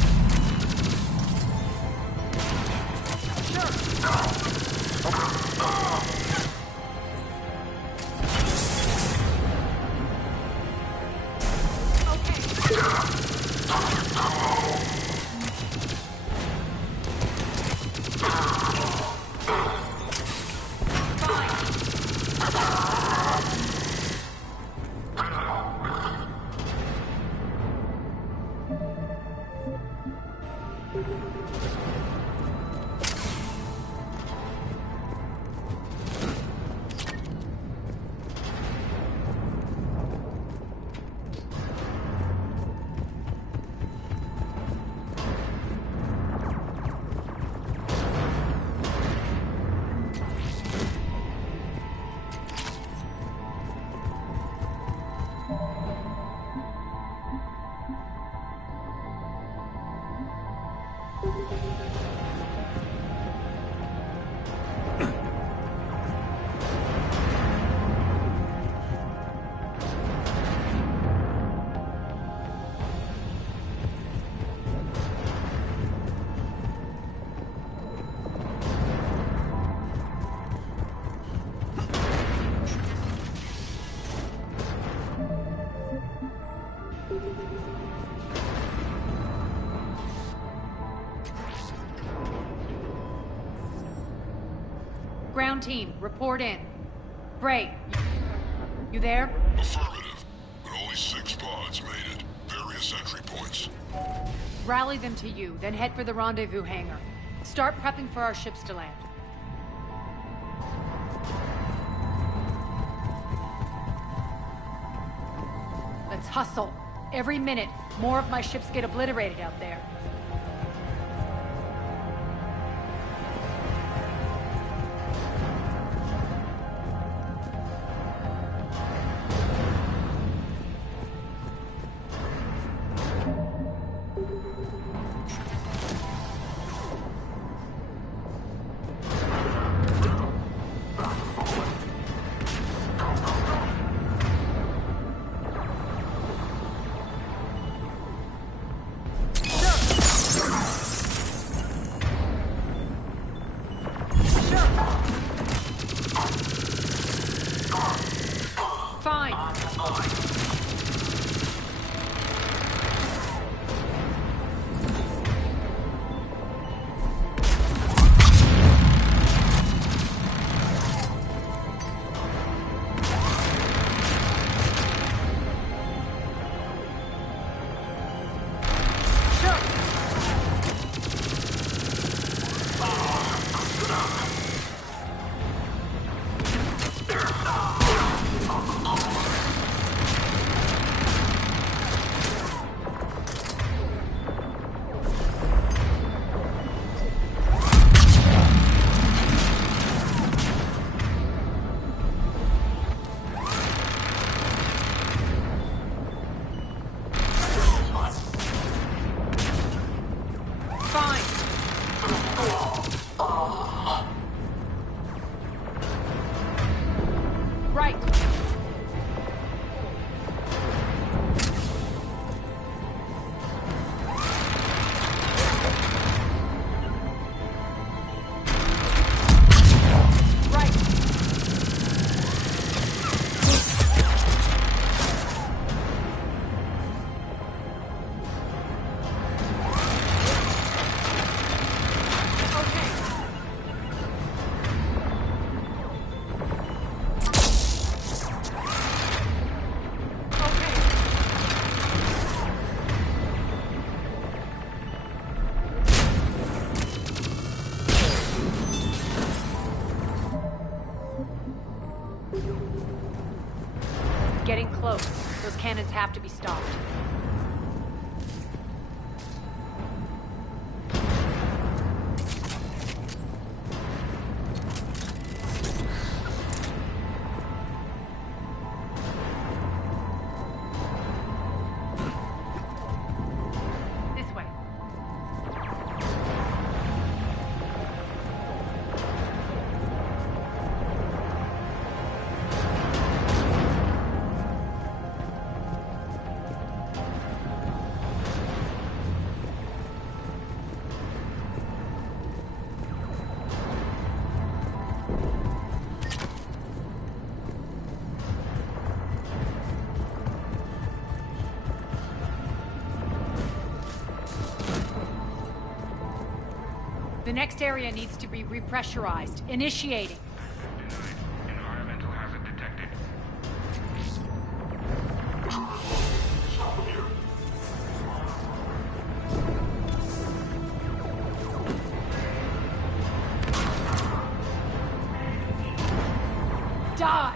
Ground team, report in. Bray, you there? Affirmative, but only 6 pods made it. Various entry points. Rally them to you, then head for the rendezvous hangar. Start prepping for our ships to land. Let's hustle. Every minute, more of my ships get obliterated out there. close. Those cannons have to be stopped. This way. The next area needs to be repressurized. Initiating. Environmental hazard detected. Die!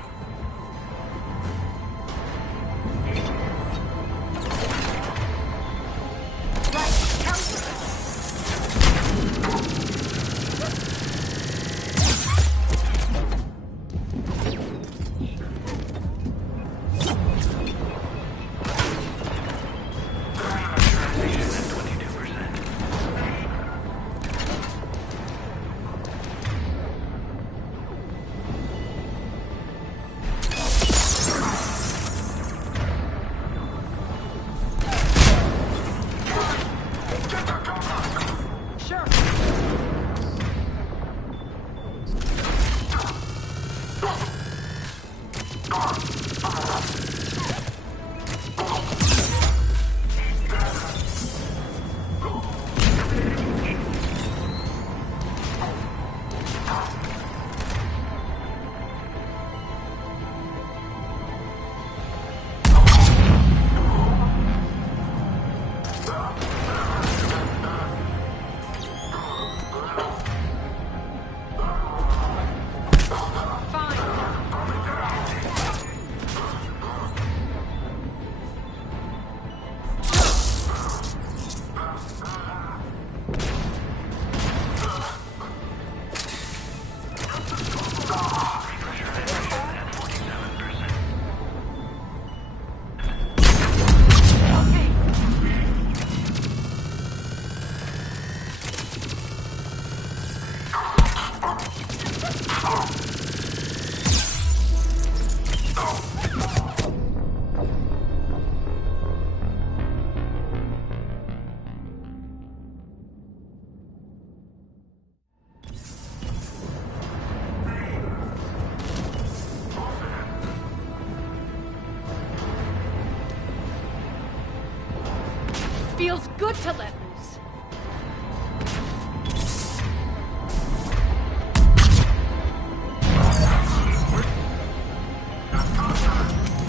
Feels good to let loose.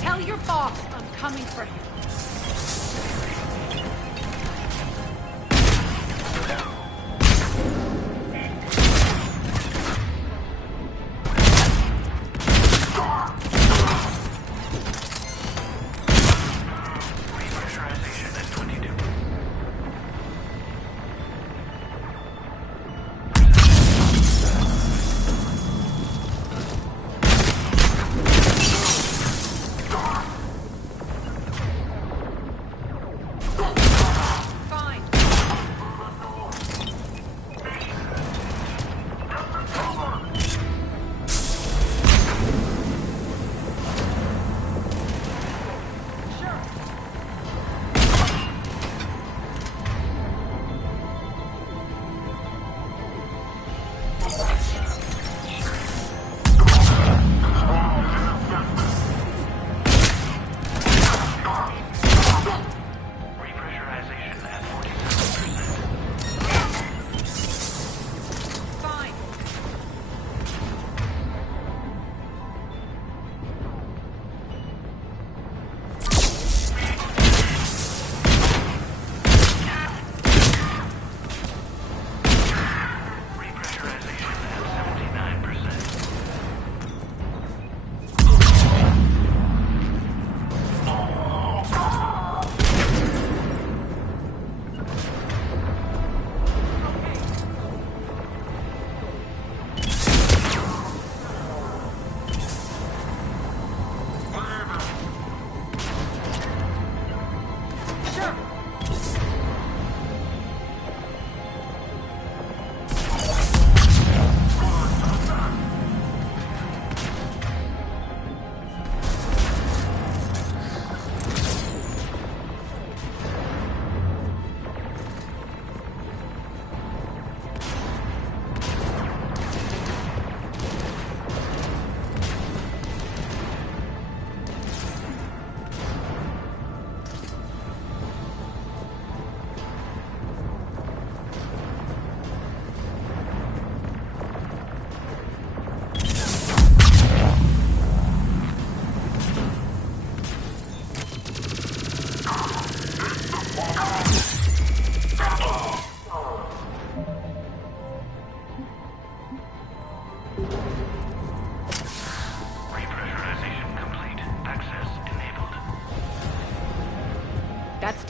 Tell your boss I'm coming for him.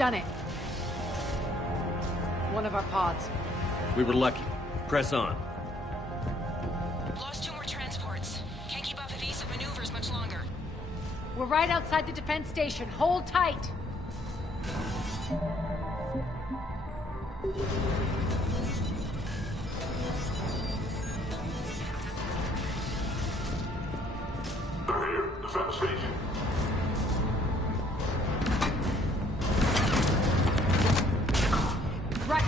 done it. One of our pods. We were lucky. Press on. Lost 2 more transports. Can't keep up evasive maneuvers much longer. We're right outside the defense station. Hold tight. They're here. Defense station. Right.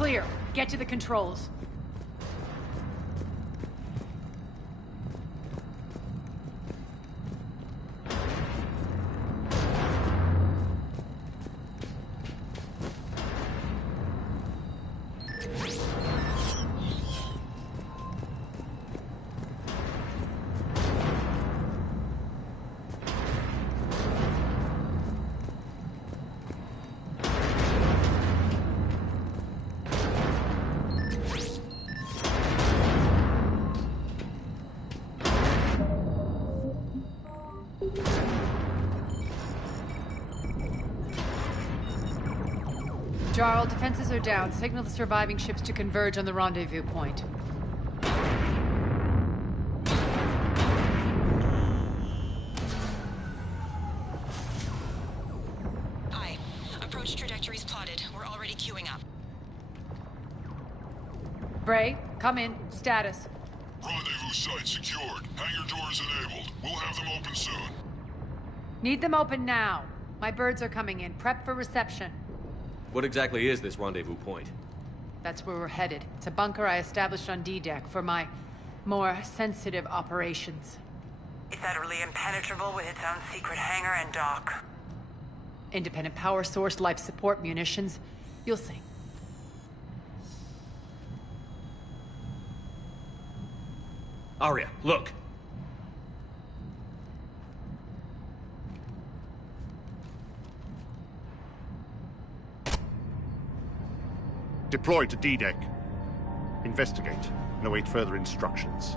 Clear. Get to the controls. Jarl, defenses are down. Signal the surviving ships to converge on the rendezvous point. Aye. Approach trajectories plotted. We're already queuing up. Bray, come in. Status. Rendezvous site secured. Hangar doors enabled. We'll have them open soon. Need them open now. My birds are coming in. Prep for reception. What exactly is this rendezvous point? That's where we're headed. It's a bunker I established on D-Deck for my more sensitive operations. It's utterly impenetrable with its own secret hangar and dock. Independent power source, life support, munitions. You'll see. Arya, look! Deploy to D-Deck. Investigate and await further instructions.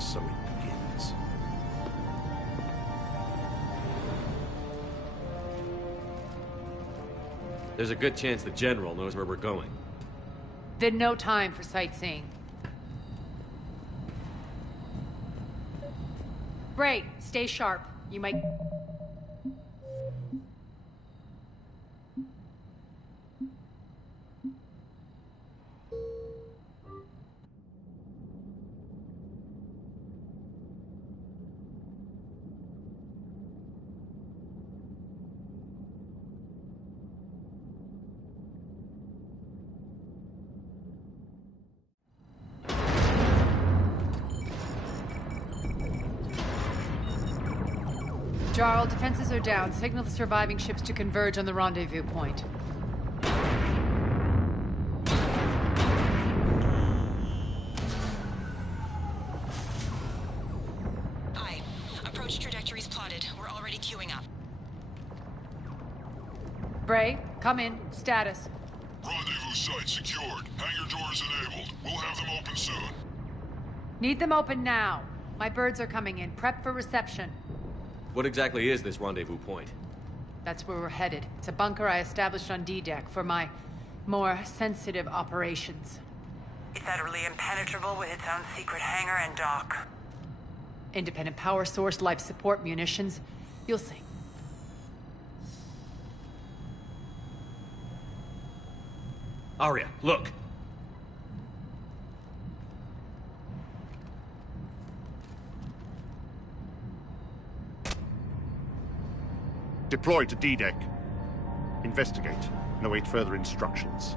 So it begins. There's a good chance the General knows where we're going. Then no time for sightseeing. Bray, stay sharp. You might... Jarl, defenses are down. Signal the surviving ships to converge on the rendezvous point. Aye. Approach trajectories plotted. We're already queuing up. Bray, come in. Status. Rendezvous site secured. Hangar doors enabled. We'll have them open soon. Need them open now. My birds are coming in. Prep for reception. What exactly is this rendezvous point? That's where we're headed. It's a bunker I established on D-Deck for my more sensitive operations. It's utterly impenetrable with its own secret hangar and dock. Independent power source, life support, munitions. You'll see. Arya, look! Deploy to D-Deck. Investigate and await further instructions.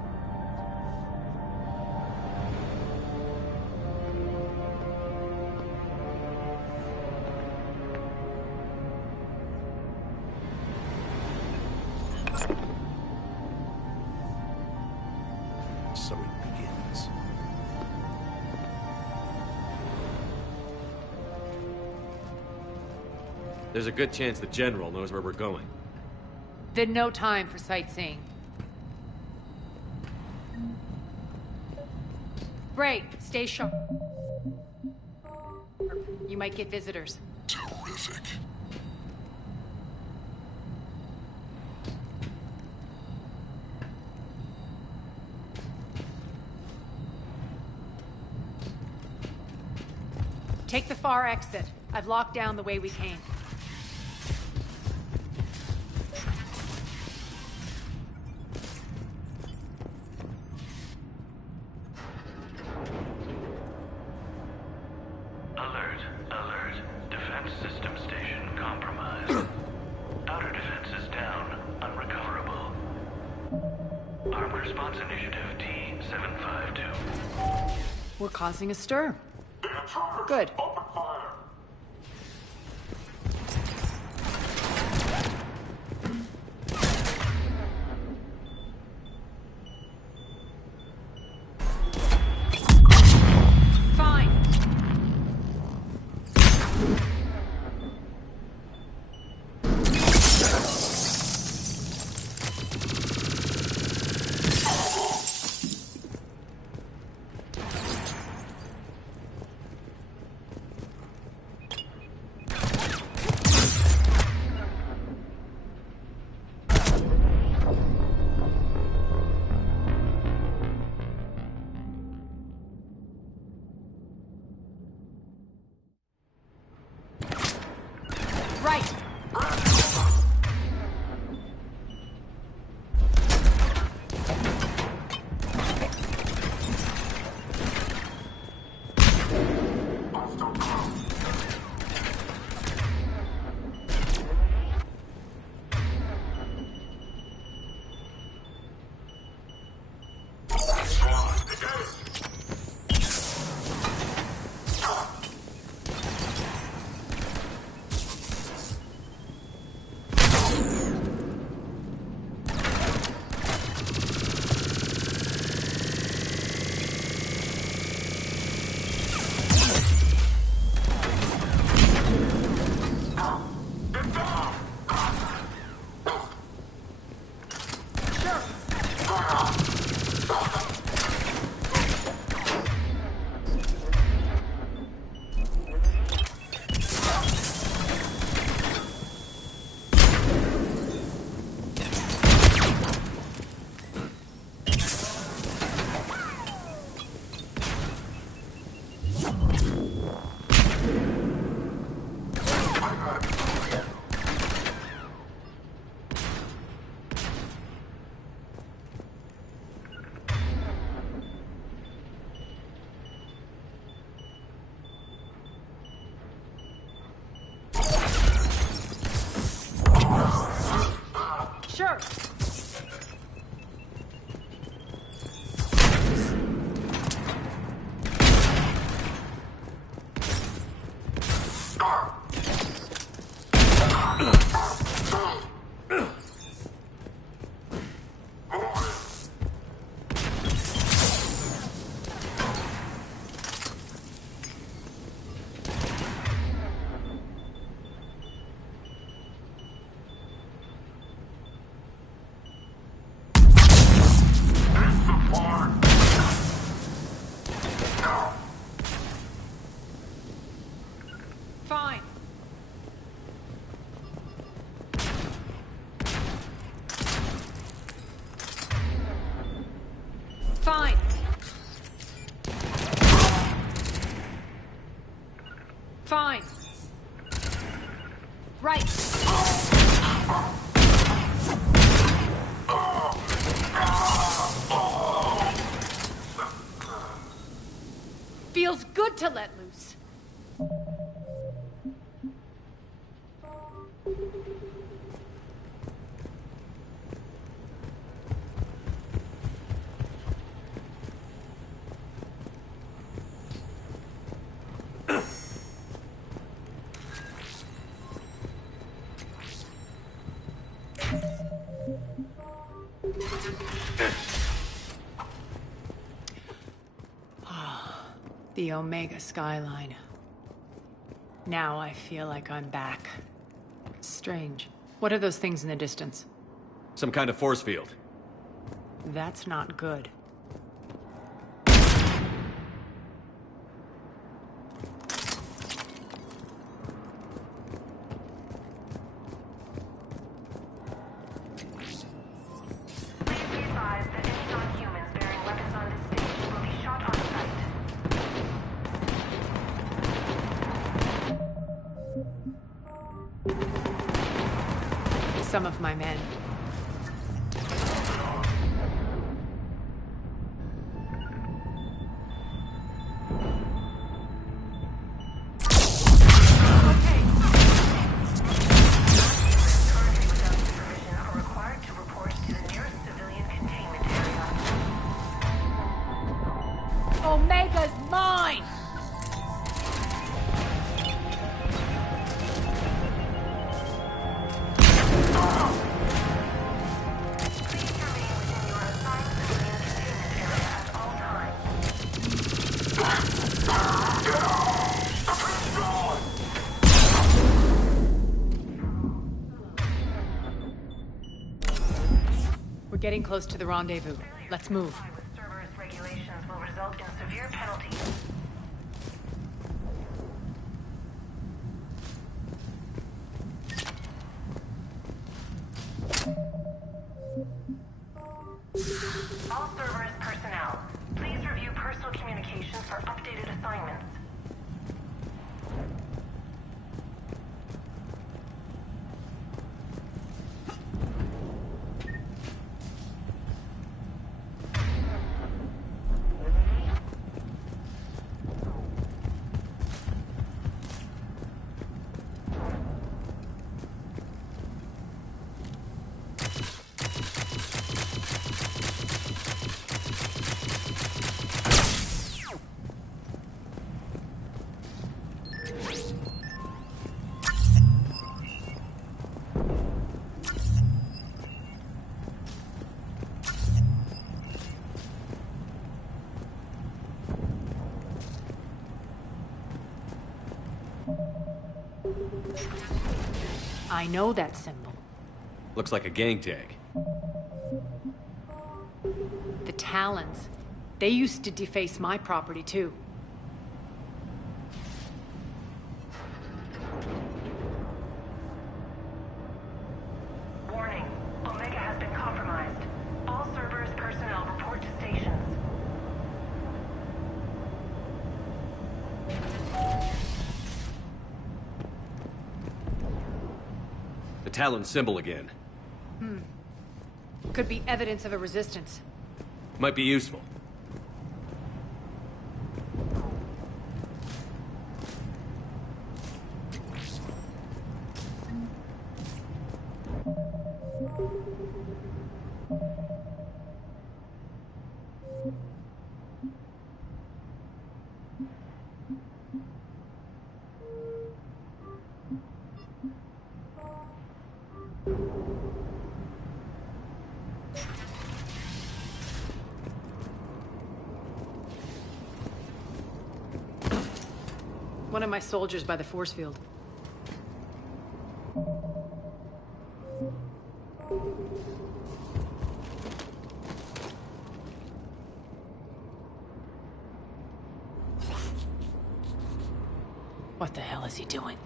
So it begins. There's a good chance the General knows where we're going. Then no time for sightseeing. Bray, stay sharp. You might get visitors. Terrific. Take the far exit. I've locked down the way we came. Alert. Defense system station compromised. Outer defenses down. Unrecoverable. Armed Response Initiative T-752. We're causing a stir. Good. Fine. Right. Sure. Fine. Fine. Fine. Right. Feels good to let loose. The Omega skyline. Now I feel like I'm back. Strange. What are those things in the distance? Some kind of force field. That's not good. Some of my men. Getting close to the rendezvous. Let's move. Cerberus regulations will result in severe penalties. All Cerberus personnel, please review personal communications for updated assignments. I know that symbol. Looks like a gang tag. The Talons. They used to deface my property, too. Warning. Omega has been compromised. All Cerberus personnel report to stations. The Talon symbol again. Could be evidence of a resistance. Might be useful. One of my soldiers by the force field. What the hell is he doing?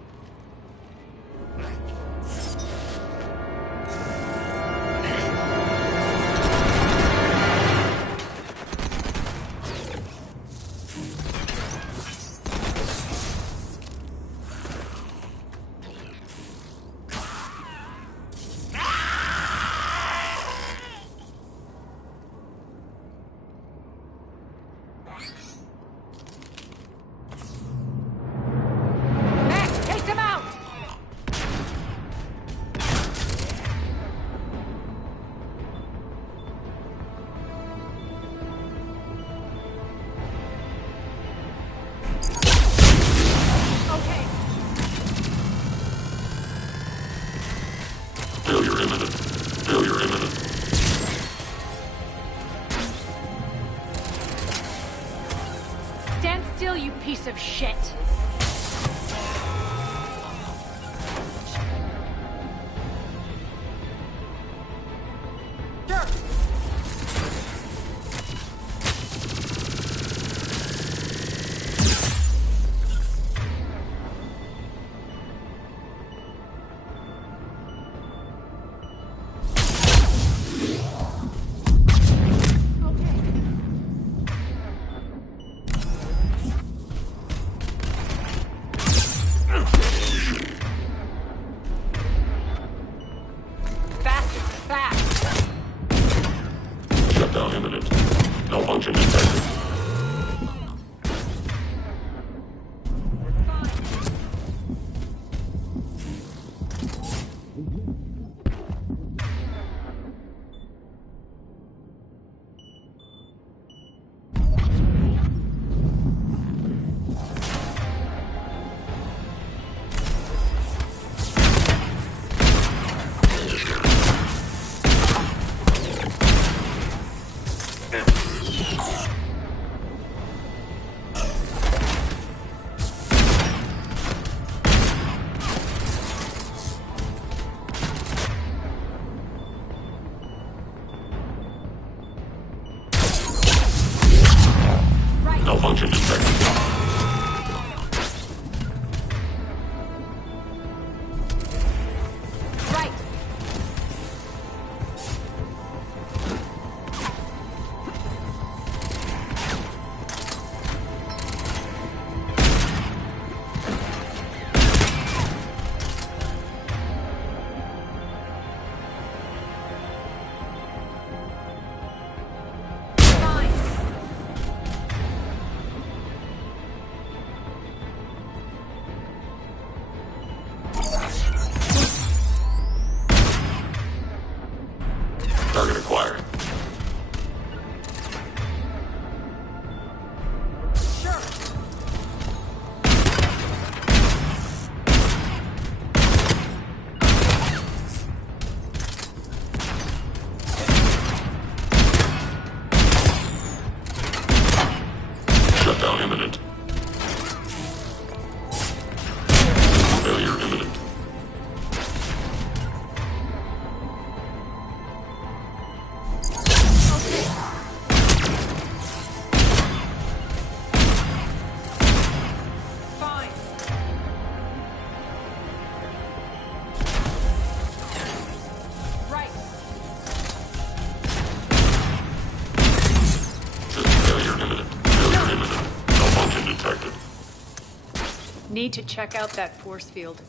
Need to check out that force field.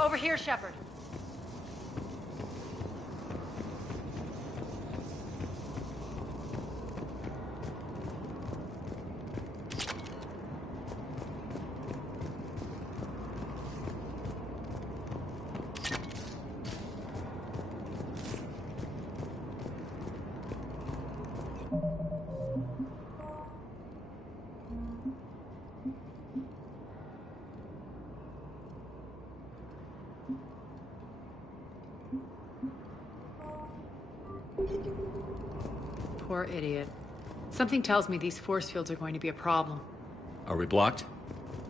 Over here, Shepard. Poor idiot. Something tells me these force fields are going to be a problem. Are we blocked?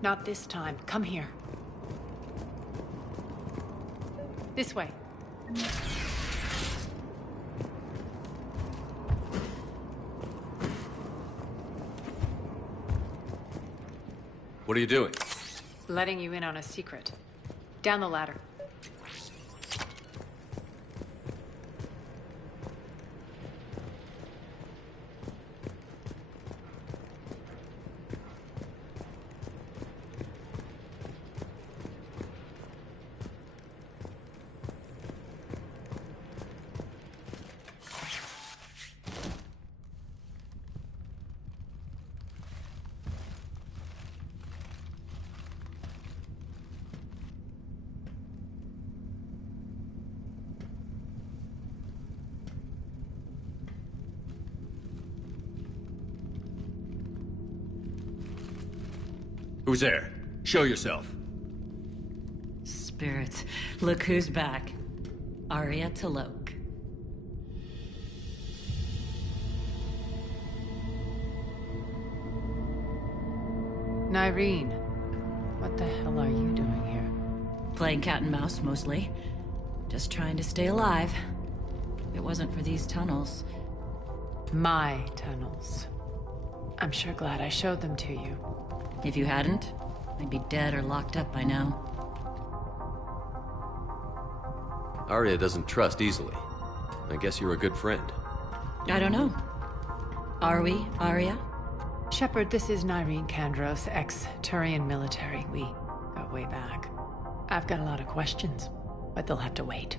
Not this time. Come here. This way. What are you doing? Letting you in on a secret. Down the ladder. Who's there? Show yourself. Spirits, look who's back. Arya Talok. Nyreen, what the hell are you doing here? Playing cat and mouse, mostly. Just trying to stay alive. If it wasn't for these tunnels. My tunnels. I'm sure glad I showed them to you. If you hadn't, I'd be dead or locked up by now. Arya doesn't trust easily. I guess you're a good friend. I don't know. Are we, Arya? Shepard, this is Nyreen Kandros, ex-Turian military. We go way back. I've got a lot of questions, but they'll have to wait.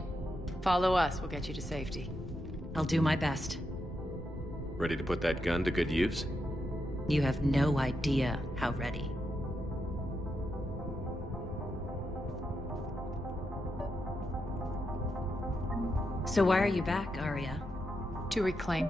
Follow us, we'll get you to safety. I'll do my best. Ready to put that gun to good use? You have no idea how ready. So why are you back, Arya? To reclaim.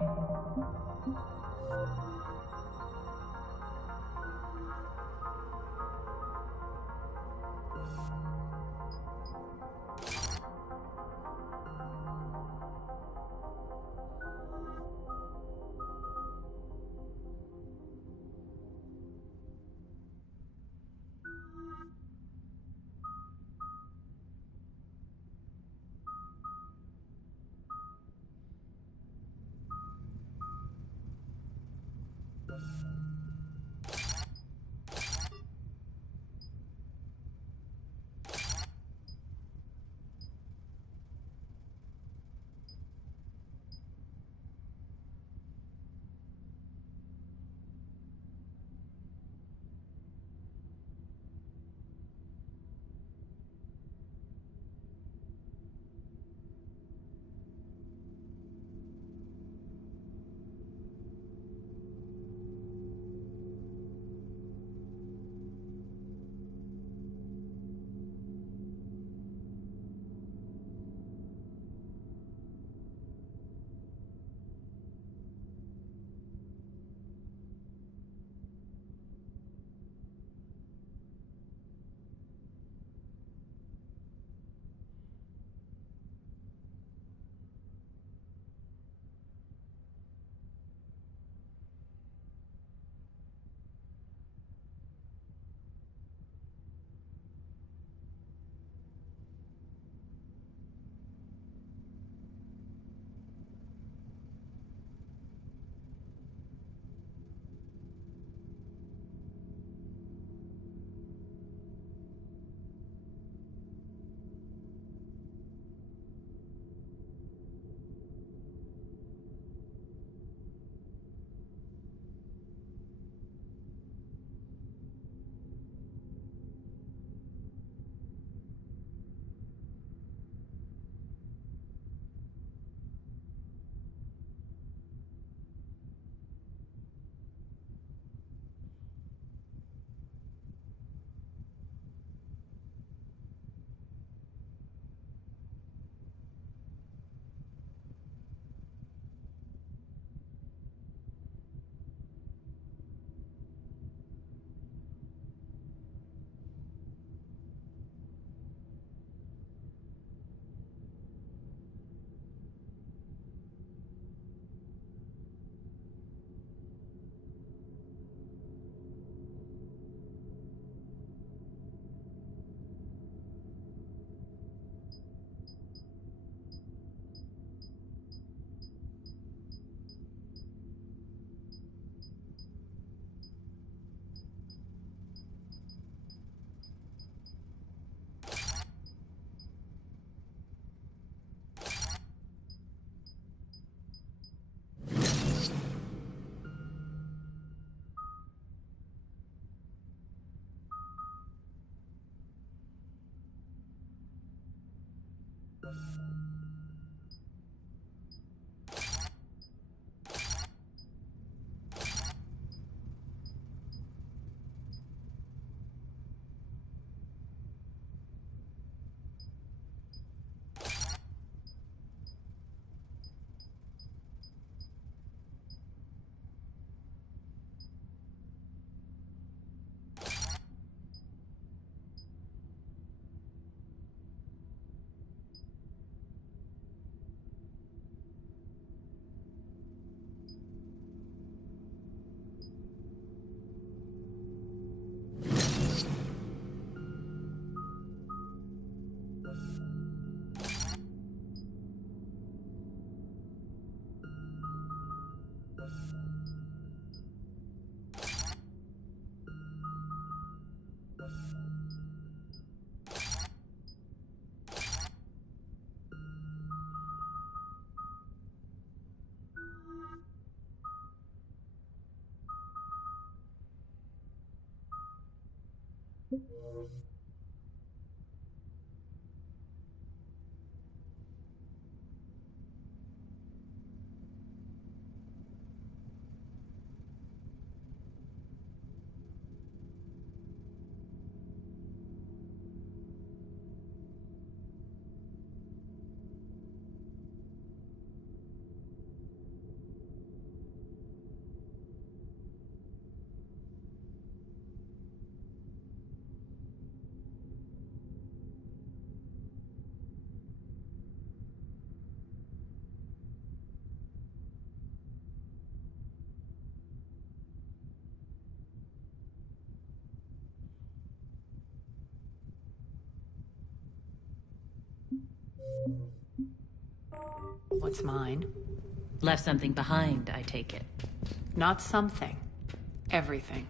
What's mine? Left something behind, I take it. Not something. Everything.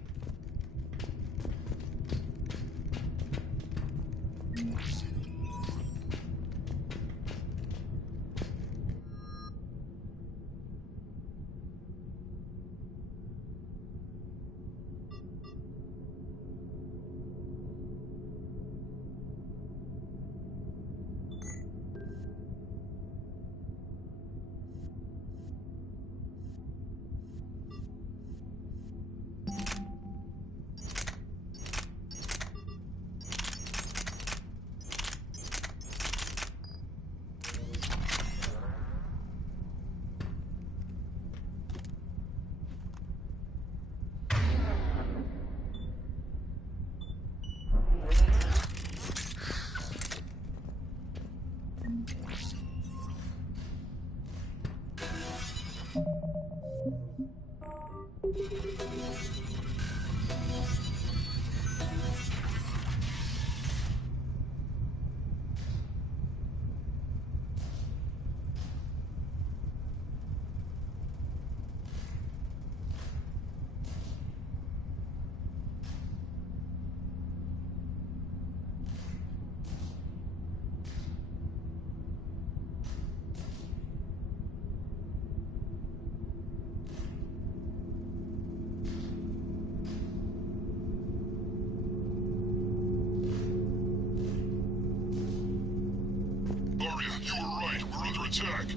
Attack.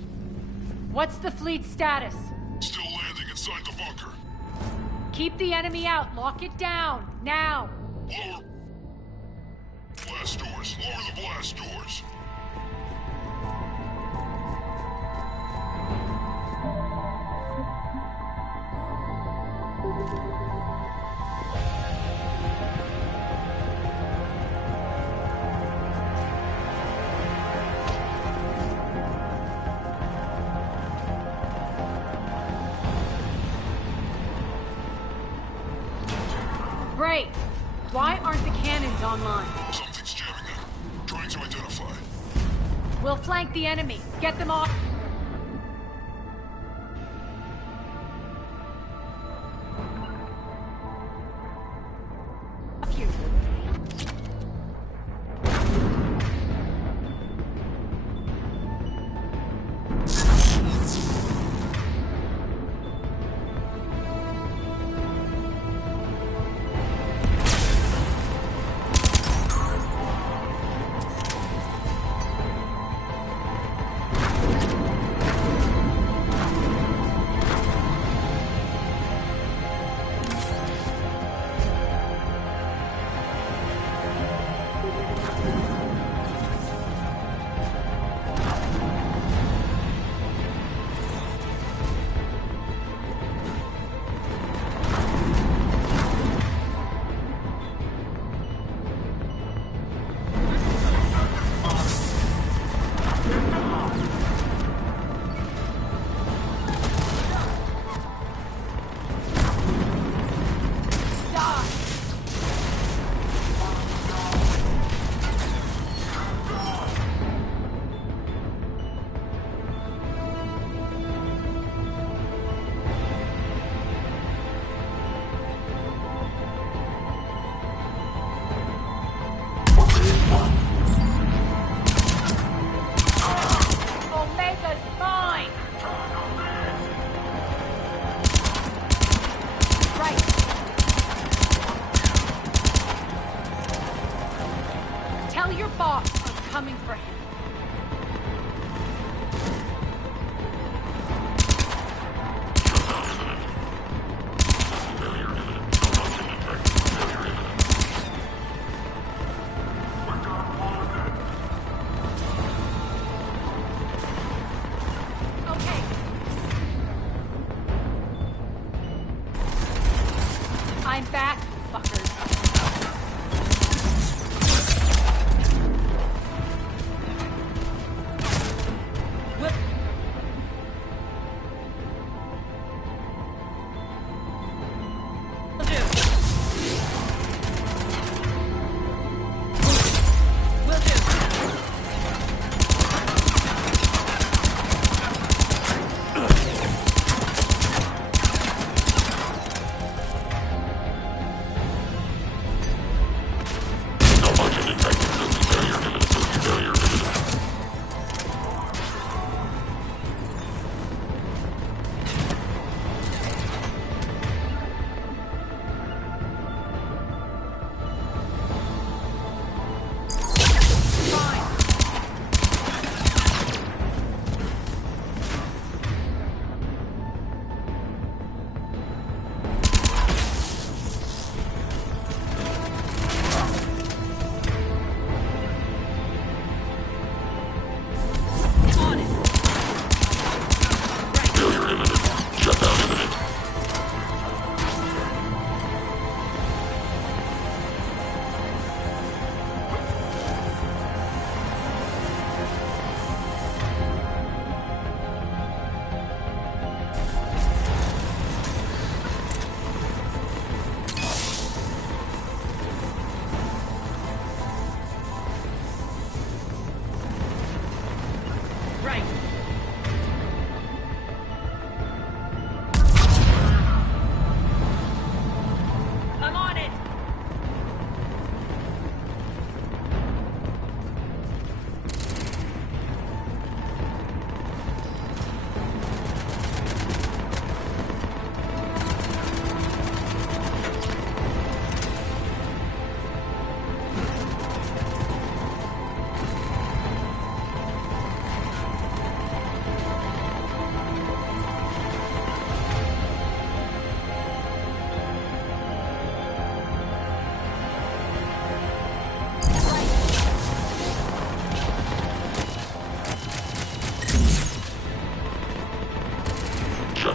What's the fleet's status? Still landing inside the bunker. Keep the enemy out. Lock it down. Now. Lower blast doors. Lower the blast doors. Great. Why aren't the cannons online? Something's jamming them. Trying to identify. We'll flank the enemy. Get them off. You.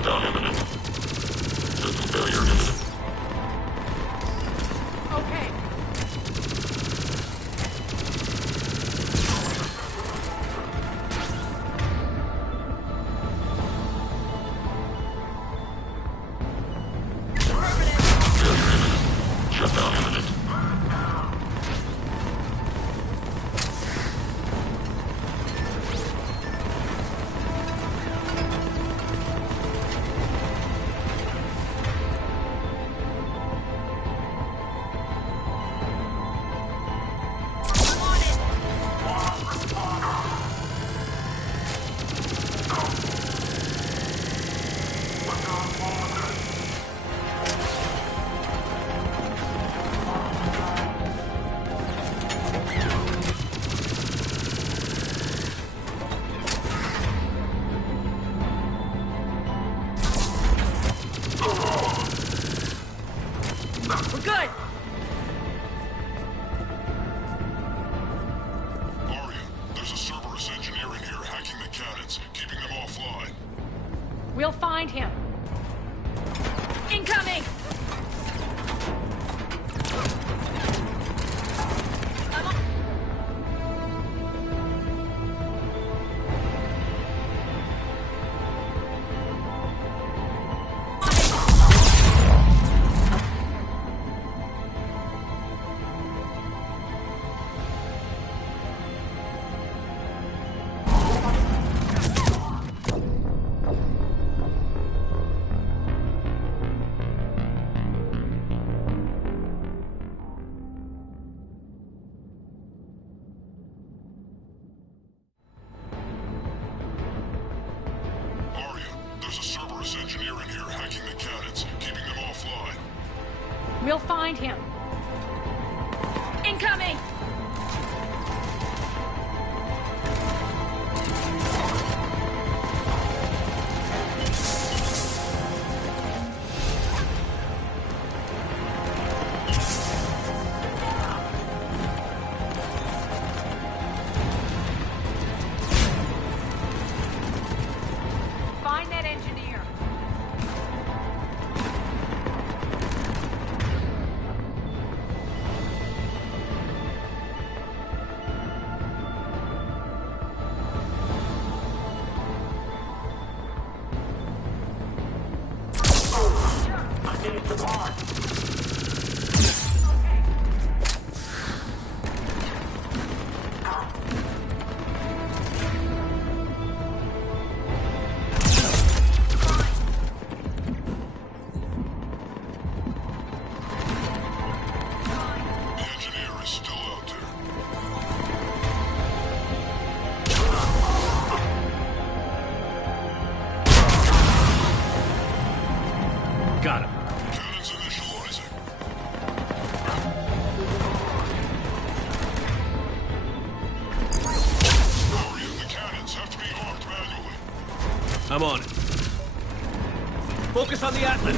Shutdown imminent. System failure imminent. Okay. Failure imminent. Shutdown imminent. We're good. Arya, there's a Cerberus engineer in here hacking the cannons, keeping them offline. We'll find him. Incoming! Arya, there's a Cerberus engineer in here hacking the cannons, keeping them offline. We'll find him. Incoming! Find that engineer. The engineer is still out there. Got him. Cannons initializing. Arya, the cannons have to be armed manually. I'm on it. Focus on the Atlas.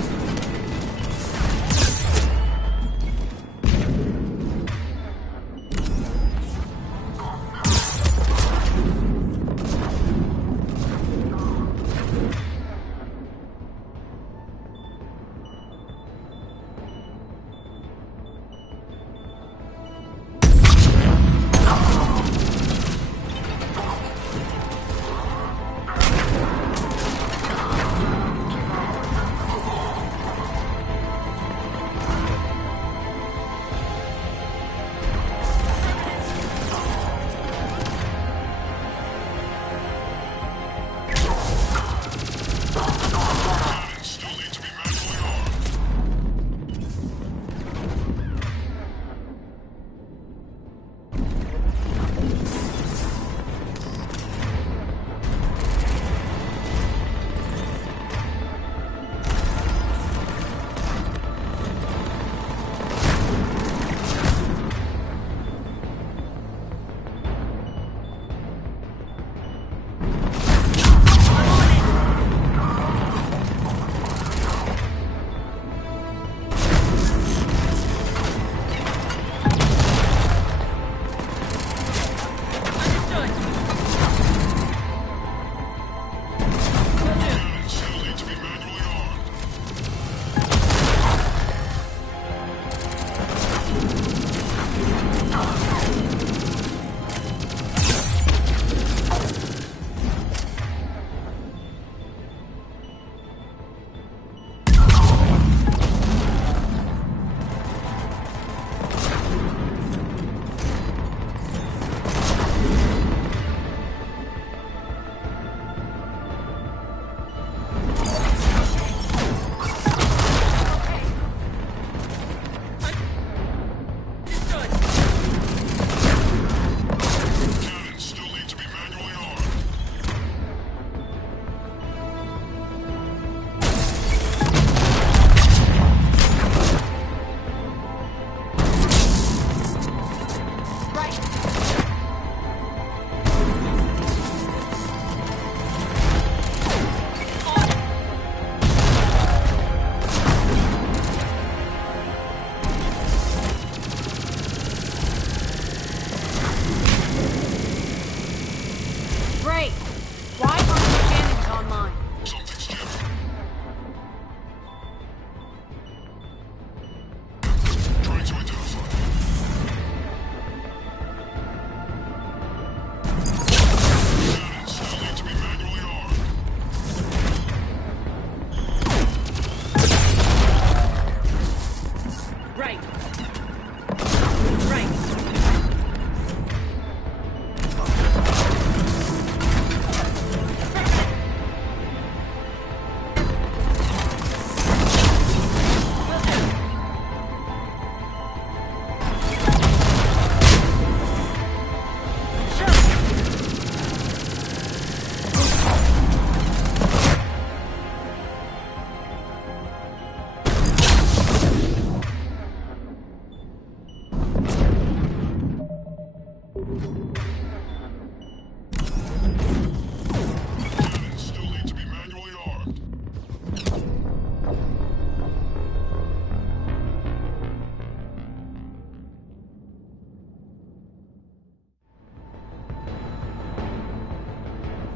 Cannons still need to be manually armed.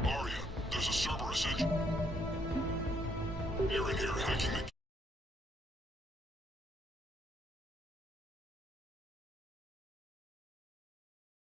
Arya, there's a server essential. You're in here hacking the